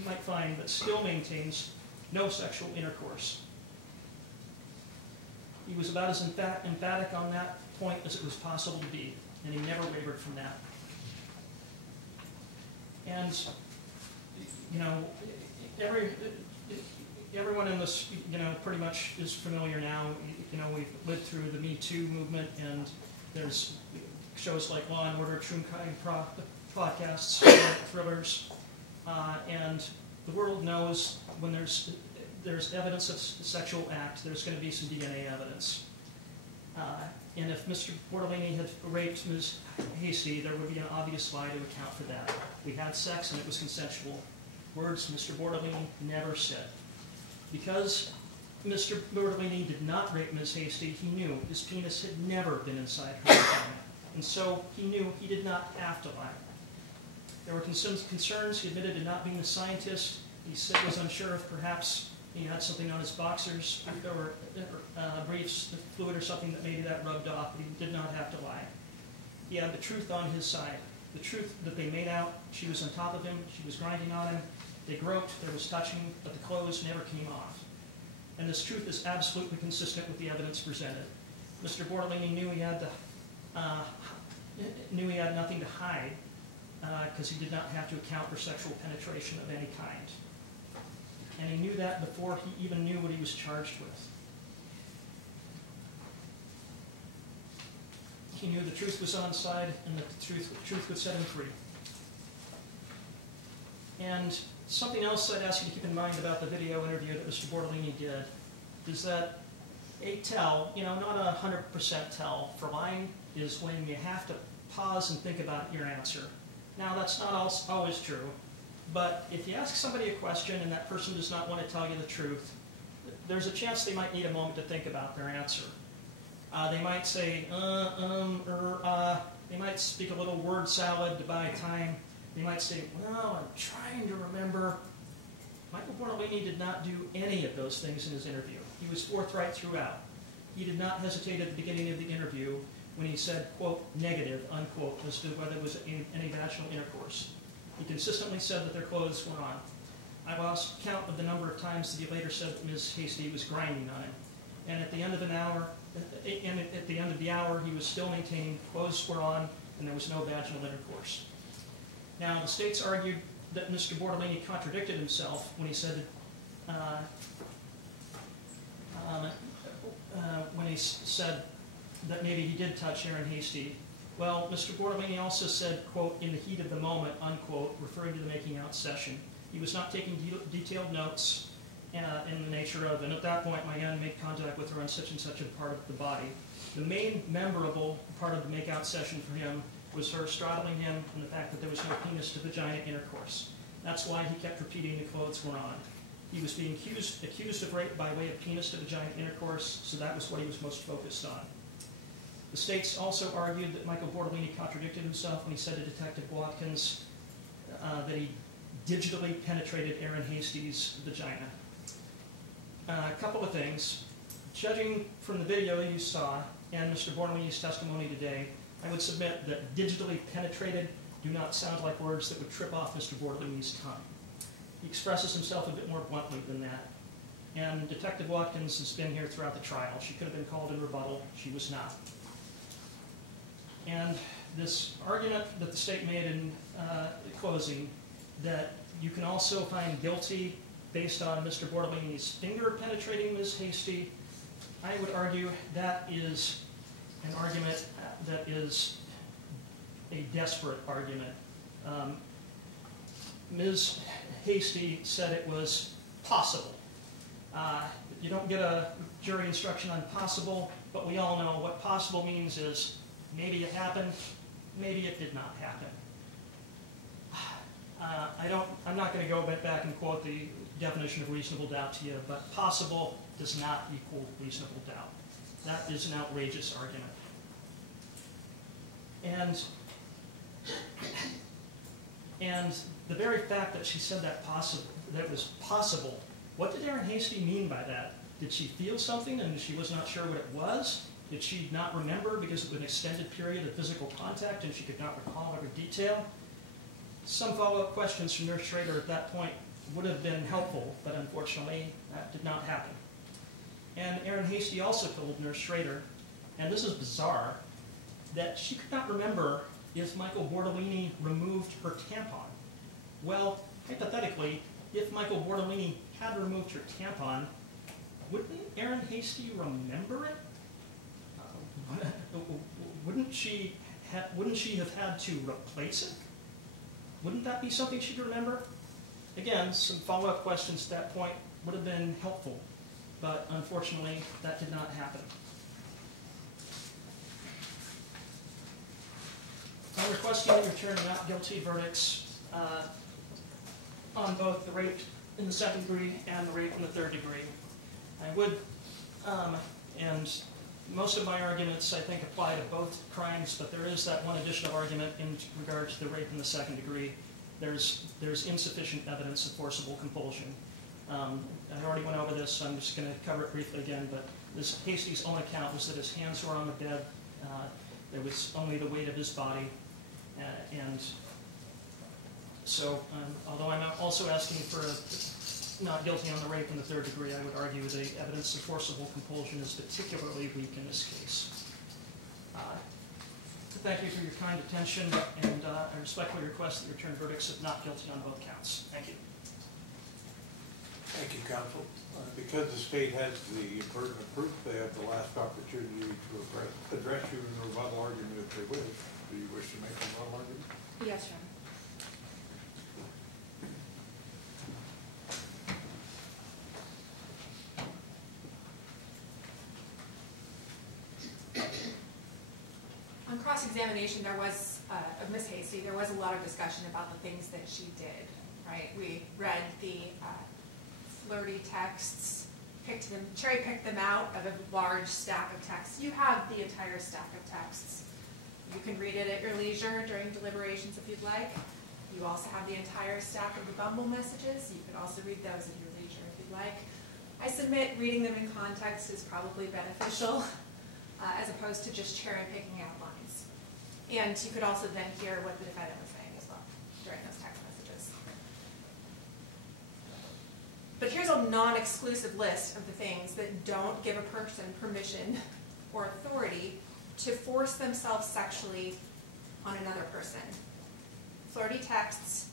might find, but still maintains no sexual intercourse. He was about as emphatic on that point as it was possible to be, and he never wavered from that. And, everyone in this, pretty much is familiar now. We've lived through the Me Too movement, and there's shows like Law and Order, true crime podcasts, thrillers, and the world knows when there's evidence of a sexual act, there's going to be some DNA evidence. And if Mr. Bortolini had raped Ms. Hasty, there would be an obvious lie to account for that. We had sex and it was consensual. Words Mr. Bortolini never said. Because Mr. Bortolini did not rape Ms. Hasty, he knew his penis had never been inside her vagina. And so he knew he did not have to lie. There were concerns. He admitted to not being a scientist. He was unsure if perhaps he had something on his boxers or briefs, fluid or something that maybe that rubbed off, but he did not have to lie. He had the truth on his side. The truth that they made out, she was on top of him, she was grinding on him, they groped, there was touching, but the clothes never came off. And this truth is absolutely consistent with the evidence presented. Mr. Bortolini knew he had nothing to hide because he did not have to account for sexual penetration of any kind. And he knew that before he even knew what he was charged with. He knew the truth was on his side and that the truth would set him free. And something else I'd ask you to keep in mind about the video interview that Mr. Bortolini did is that a tell, not a 100% tell for lying, is when you have to pause and think about your answer. Now, that's not always true, but if you ask somebody a question and that person does not want to tell you the truth, there's a chance they might need a moment to think about their answer. They might say, they might speak a little word salad to buy time. They might say, well, I'm trying to remember. Michael Bortolini did not do any of those things in his interview. He was forthright throughout. He did not hesitate at the beginning of the interview when he said, quote, negative, unquote, as to whether there was any vaginal intercourse. He consistently said that their clothes were on. I lost count of the number of times that he later said that Ms. Hasty was grinding on him. And at the end of the hour, he was still maintaining clothes were on and there was no vaginal intercourse. Now, the states argued that Mr. Bortolini contradicted himself when he said, that maybe he did touch Aaron Hasty. Well, Mr. Bortolini also said, quote, in the heat of the moment, unquote, referring to the making out session. He was not taking detailed notes in the nature of, and at that point, my aunt made contact with her on such and such a part of the body. The main memorable part of the make-out session for him was her straddling him and the fact that there was no penis-to-vagina intercourse. That's why he kept repeating the clothes were on. He was being accused of rape by way of penis-to-vagina intercourse, so that was what he was most focused on. The state's also argued that Michael Bortolini contradicted himself when he said to Detective Watkins that he digitally penetrated Aaron Hasty's vagina. A couple of things. Judging from the video you saw and Mr. Bortolini's testimony today, I would submit that digitally penetrated do not sound like words that would trip off Mr. Bortolini's tongue. He expresses himself a bit more bluntly than that. And Detective Watkins has been here throughout the trial. She could have been called in rebuttal. She was not. And this argument that the state made in closing, that you can also find guilty based on Mr. Bortolini's finger penetrating Ms. Hasty, I would argue that is an argument that is a desperate argument. Ms. Hasty said it was possible. You don't get a jury instruction on possible, but we all know what possible means is maybe it happened, maybe it did not happen. I'm not going to go back and quote the definition of reasonable doubt to you, but possible does not equal reasonable doubt. That is an outrageous argument. And the very fact that she said that was possible, what did Aaron Hasty mean by that? Did she feel something and she was not sure what it was? Did she not remember because of an extended period of physical contact and she could not recall every detail? Some follow-up questions from Nurse Schrader at that point would have been helpful, but unfortunately that did not happen. And Aaron Hasty also told Nurse Schrader, and this is bizarre, that she could not remember if Michael Bortolini removed her tampon. Well, hypothetically, if Michael Bortolini had removed her tampon, wouldn't Aaron Hasty remember it? Wouldn't she have had to replace it? Wouldn't that be something she'd remember? Again, some follow-up questions at that point would have been helpful, but unfortunately, that did not happen. I'm requesting that you return not guilty verdicts on both the rape in the second degree and the rape in the third degree. I would, and most of my arguments I think apply to both crimes, but there is that one additional argument in regard to the rape in the second degree. There's insufficient evidence of forcible compulsion. I already went over this, so I'm just going to cover it briefly again, but Ms. Hasty's own account was that his hands were on the bed. There was only the weight of his body. And so, although I'm also asking for not guilty on the rape in the third degree, I would argue the evidence of forcible compulsion is particularly weak in this case. Thank you for your kind attention, and I respectfully request that you return verdicts of not guilty on both counts. Thank you. Thank you, counsel. Because the state has the burden of proof, they have the last opportunity to address you in a rebuttal argument if they wish. Do you wish to make a rebuttal argument? Yes, Your Honor. On cross-examination, there was, of Ms. Hasty, there was a lot of discussion about the things that she did, right? We read the flirty texts, cherry-picked them out of a large stack of texts. You have the entire stack of texts. You can read it at your leisure during deliberations if you'd like. You also have the entire stack of the Bumble messages. You could also read those at your leisure if you'd like. I submit reading them in context is probably beneficial as opposed to just cherry-picking out lines. And you could also then hear what the defendant was saying as well during those text messages. But here's a non-exclusive list of the things that don't give a person permission or authority to force themselves sexually on another person. Flirty texts,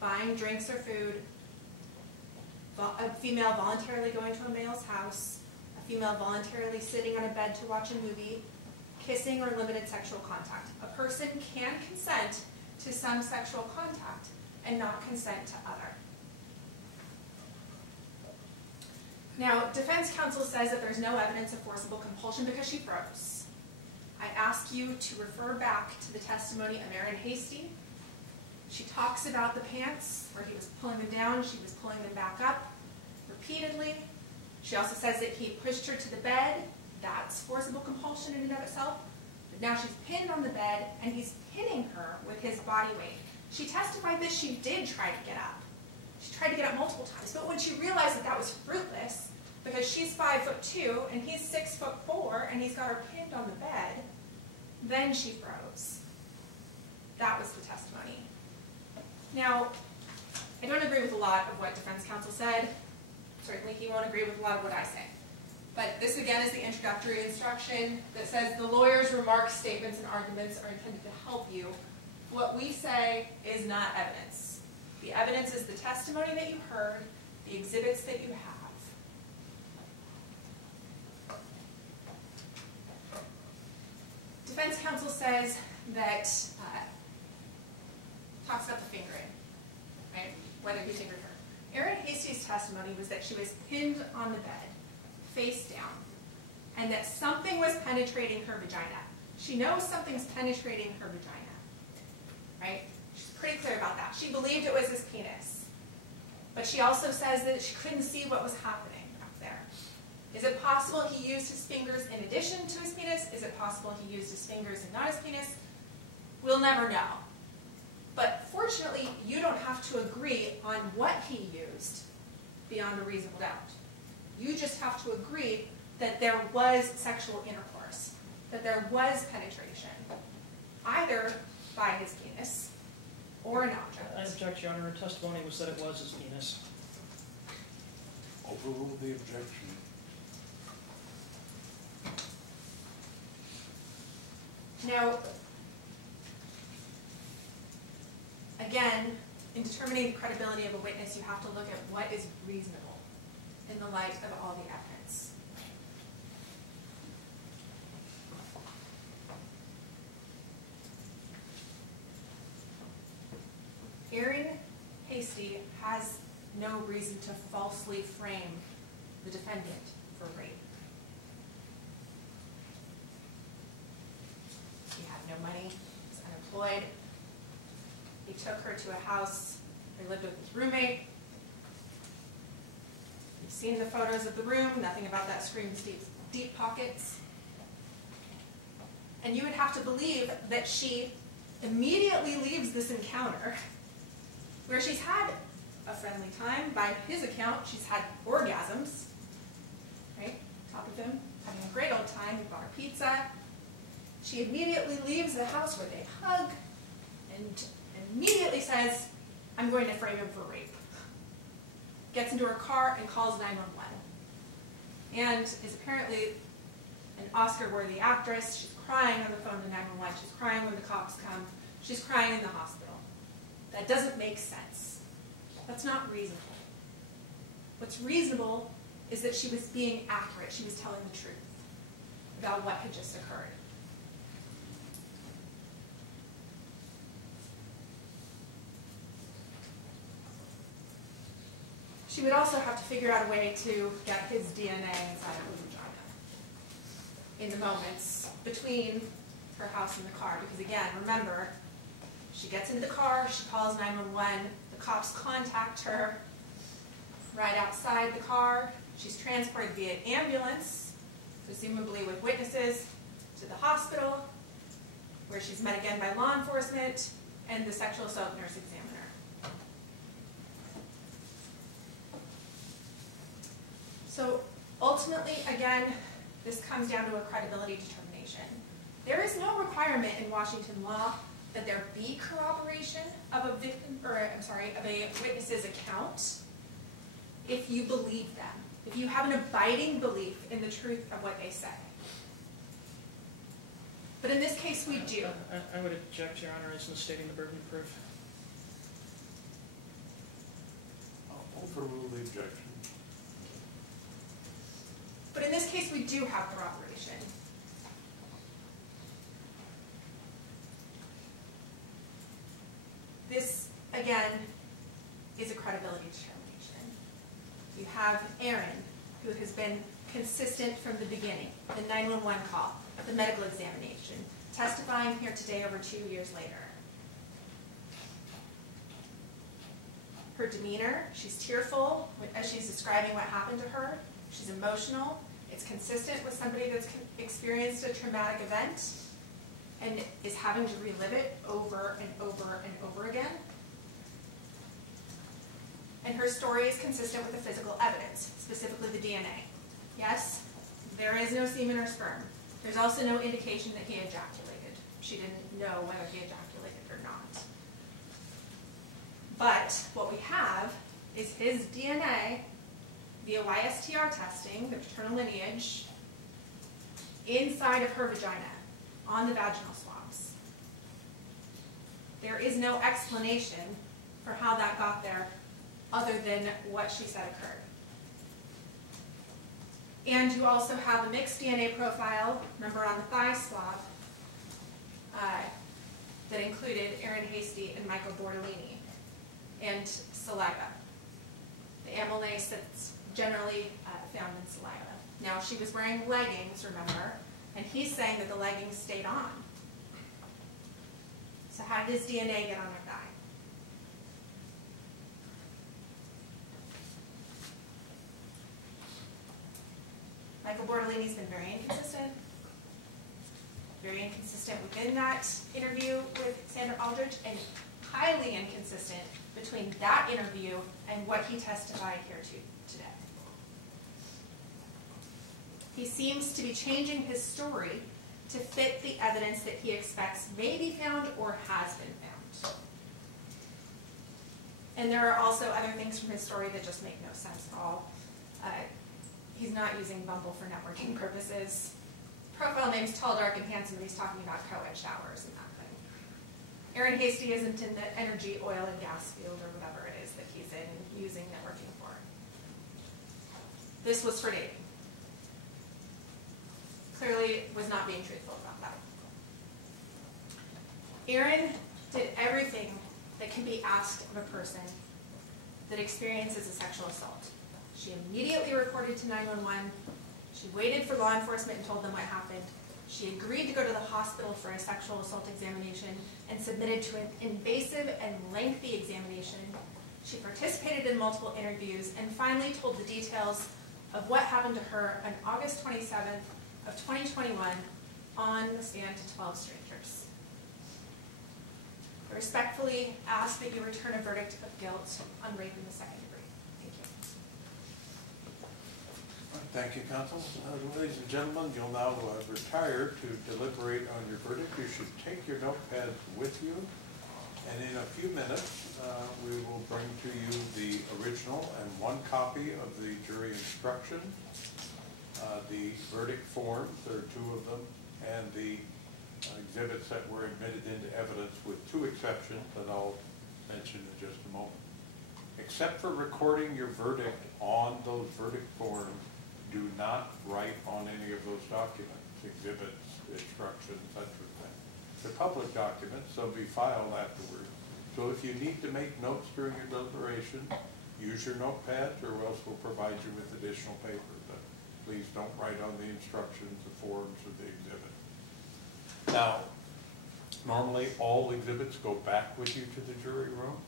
buying drinks or food, a female voluntarily going to a male's house, a female voluntarily sitting on a bed to watch a movie, kissing or limited sexual contact. A person can consent to some sexual contact and not consent to other. Now, defense counsel says that there's no evidence of forcible compulsion because she froze. I ask you to refer back to the testimony of Aaron Hasty. She talks about the pants, where he was pulling them down, she was pulling them back up repeatedly. She also says that he pushed her to the bed. That's forcible compulsion in and of itself. Now she's pinned on the bed, and he's pinning her with his body weight. She testified that she did try to get up. She tried to get up multiple times, but when she realized that that was fruitless, because she's 5'2", and he's 6'4", and he's got her pinned on the bed, then she froze. That was the testimony. Now, I don't agree with a lot of what defense counsel said. Certainly he won't agree with a lot of what I say. But this again is the introductory instruction that says the lawyer's remarks, statements, and arguments are intended to help you. What we say is not evidence. The evidence is the testimony that you heard, the exhibits that you have. Defense counsel says that, talks about the fingering, right? Whether he fingered her. Erin Hasty's testimony was that she was pinned on the bed, face down, and that something was penetrating her vagina. She knows something's penetrating her vagina, right? She's pretty clear about that. She believed it was his penis, but she also says that she couldn't see what was happening up there. Is it possible he used his fingers in addition to his penis? Is it possible he used his fingers and not his penis? We'll never know. But fortunately, you don't have to agree on what he used beyond a reasonable doubt. You just have to agree that there was sexual intercourse, that there was penetration, either by his penis or an object. I object, Your Honor. Her testimony was that it was his penis. Overrule the objection. Now, again, in determining the credibility of a witness, you have to look at what is reasonable in the light of all the evidence. Erin Hasty has no reason to falsely frame the defendant for rape. He had no money, was unemployed. He took her to a house, they lived with his roommate. You've seen the photos of the room, nothing about that screams deep pockets. And you would have to believe that she immediately leaves this encounter where she's had a friendly time. By his account, she's had orgasms, right? Top of him, having a great old time. He bought her pizza. She immediately leaves the house where they hug and immediately says, I'm going to frame him for rape. Gets into her car and calls 911. And is apparently an Oscar-worthy actress. She's crying on the phone to 911. She's crying when the cops come. She's crying in the hospital. That doesn't make sense. That's not reasonable. What's reasonable is that she was being accurate. She was telling the truth about what had just occurred. She would also have to figure out a way to get his DNA inside of her vagina in the moments between her house and the car. Because again, remember, she gets into the car, she calls 911, the cops contact her right outside the car. She's transported via ambulance, presumably with witnesses, to the hospital, where she's met again by law enforcement and the sexual assault nurse examiner. So ultimately, again, this comes down to a credibility determination. There is no requirement in Washington law that there be corroboration of a victim, or I'm sorry, of a witness's account if you believe them, if you have an abiding belief in the truth of what they say. But in this case, we do. I would object, Your Honor, as misstating the burden of proof. I'll overrule the objection. But in this case, we do have corroboration. This, again, is a credibility determination. You have Erin, who has been consistent from the beginning, the 911 call, the medical examination, testifying here today over 2 years later. Her demeanor, she's tearful as she's describing what happened to her. She's emotional. It's consistent with somebody that's experienced a traumatic event. and is having to relive it over and over and over again. And her story is consistent with the physical evidence, specifically the DNA. Yes, there is no semen or sperm. There's also no indication that he ejaculated. She didn't know whether he ejaculated or not. But what we have is his DNA via YSTR testing, the paternal lineage, inside of her vagina, on the vaginal swabs. There is no explanation for how that got there other than what she said occurred. And you also have a mixed DNA profile, remember on the thigh swab, that included Aaron Hasty and Michael Bortolini, and saliva. The amylase that's generally found in saliva. Now, she was wearing leggings, remember, and he's saying that the leggings stayed on. So how did his DNA get on her thigh? Michael Bortolini's been very inconsistent within that interview with Sandra Aldridge, and highly inconsistent between that interview and what he testified here today. He seems to be changing his story to fit the evidence that he expects may be found or has been found. And there are also other things from his story that just make no sense at all. He's not using Bumble for networking purposes. Profile name's tall, dark, and handsome, and he's talking about co-ed showers and that thing. Aaron Hasty isn't in the energy, oil, and gas field or whatever it is that he's in using networking for. This was for dating. Clearly was not being truthful about that. Aaron did everything that can be asked of a person that experiences a sexual assault. She immediately reported to 911. She waited for law enforcement and told them what happened. She agreed to go to the hospital for a sexual assault examination and submitted to an invasive and lengthy examination. She participated in multiple interviews and finally told the details of what happened to her on August 27th of 2021 on the stand to 12 strangers. I respectfully ask that you return a verdict of guilt on rape in the second degree. Thank you. Thank you, counsel. Ladies and gentlemen, you'll now retire to deliberate on your verdict. You should take your notepads with you, and in a few minutes we will bring to you the original and one copy of the jury instruction, the verdict forms, there are two of them, and the exhibits that were admitted into evidence, with two exceptions that I'll mention in just a moment. Except for recording your verdict on those verdict forms, do not write on any of those documents, exhibits, instructions, that sort of thing. They're public documents, they'll be filed afterwards. So if you need to make notes during your deliberation, use your notepads, or else we'll provide you with additional paper. But please don't write on the instructions, the forms, or the exhibit. Now, normally all exhibits go back with you to the jury room,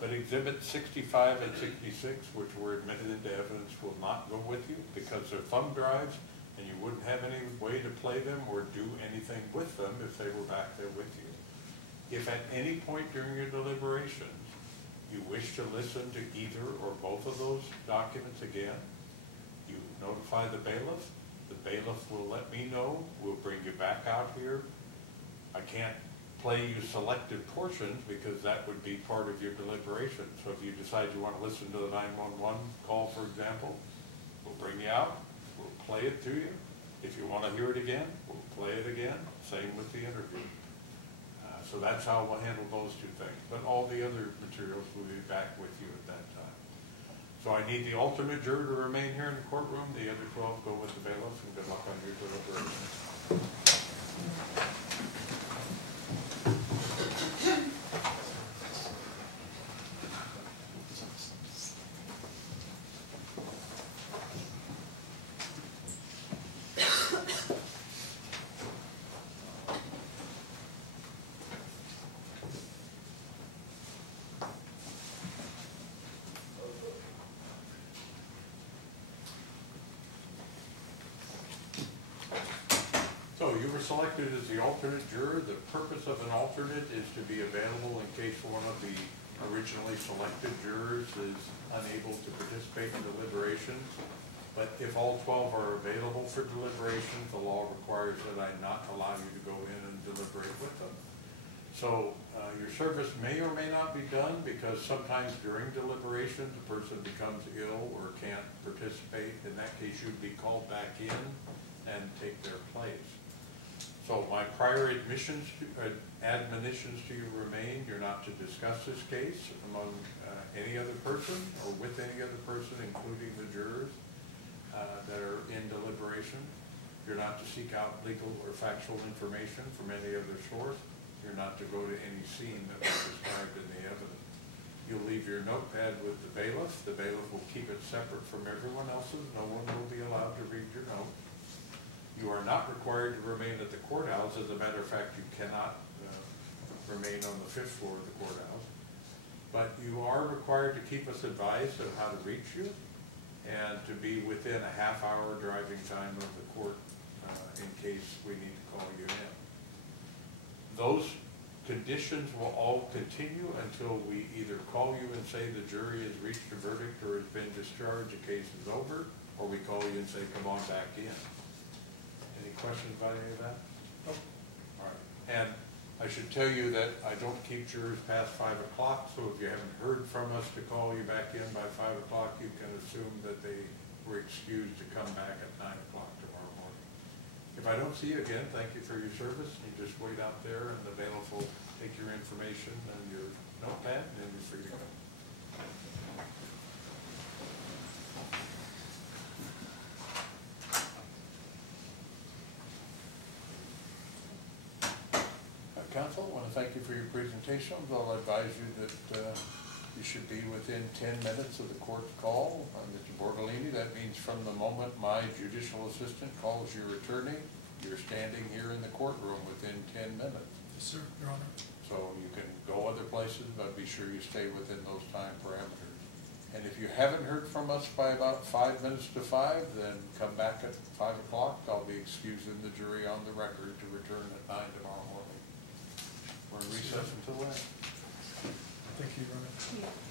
but exhibits 65 and 66, which were admitted into evidence, will not go with you because they're thumb drives, and you wouldn't have any way to play them or do anything with them if they were back there with you. If at any point during your deliberations you wish to listen to either or both of those documents again, you notify the bailiff. The bailiff will let me know. We'll bring you back out here. I can't play you selected portions because that would be part of your deliberation. So if you decide you want to listen to the 911 call, for example, we'll bring you out, we'll play it to you. If you want to hear it again, we'll play it again. Same with the interview. So that's how we'll handle those two things. But all the other materials will be back with you at that time. So I need the alternate juror to remain here in the courtroom. The other 12 go with the bailiff, and good luck on your deliberations. So you were selected as the alternate juror. The purpose of an alternate is to be available in case one of the originally selected jurors is unable to participate in deliberations. But if all 12 are available for deliberations, the law requires that I not allow you to go in and deliberate with them. So your service may or may not be done because sometimes during deliberations a person becomes ill or can't participate. In that case, you'd be called back in and take their place. So my prior admonitions to you remain. You're not to discuss this case among any other person or with any other person, including the jurors that are in deliberation. You're not to seek out legal or factual information from any other source. You're not to go to any scene that was described in the evidence. You'll leave your notepad with the bailiff. The bailiff will keep it separate from everyone else's. No one will be allowed to read your note. You are not required to remain at the courthouse. As a matter of fact, you cannot remain on the 5th floor of the courthouse. But you are required to keep us advised of how to reach you and to be within a half-hour driving time of the court in case we need to call you in. Those conditions will all continue until we either call you and say the jury has reached a verdict or has been discharged, the case is over, or we call you and say come on back in. Any questions about any of that? Nope. All right. And I should tell you that I don't keep jurors past 5 o'clock, so if you haven't heard from us to call you back in by 5 o'clock, you can assume that they were excused to come back at 9 o'clock tomorrow morning. If I don't see you again, thank you for your service. You just wait out there and the bailiff will take your information and your notepad and then you're free to go. Counsel, I want to thank you for your presentation. I'll advise you that you should be within 10 minutes of the court's call. Mr. Bortolini, that means from the moment my judicial assistant calls your attorney, you're standing here in the courtroom within 10 minutes. Yes, sir, Your Honor. So you can go other places, but be sure you stay within those time parameters. And if you haven't heard from us by about 5 minutes to 5, then come back at 5 o'clock. I'll be excusing the jury on the record to return at 9 tomorrow morning. We're in recess until then. Thank you, Your Honor. Yeah.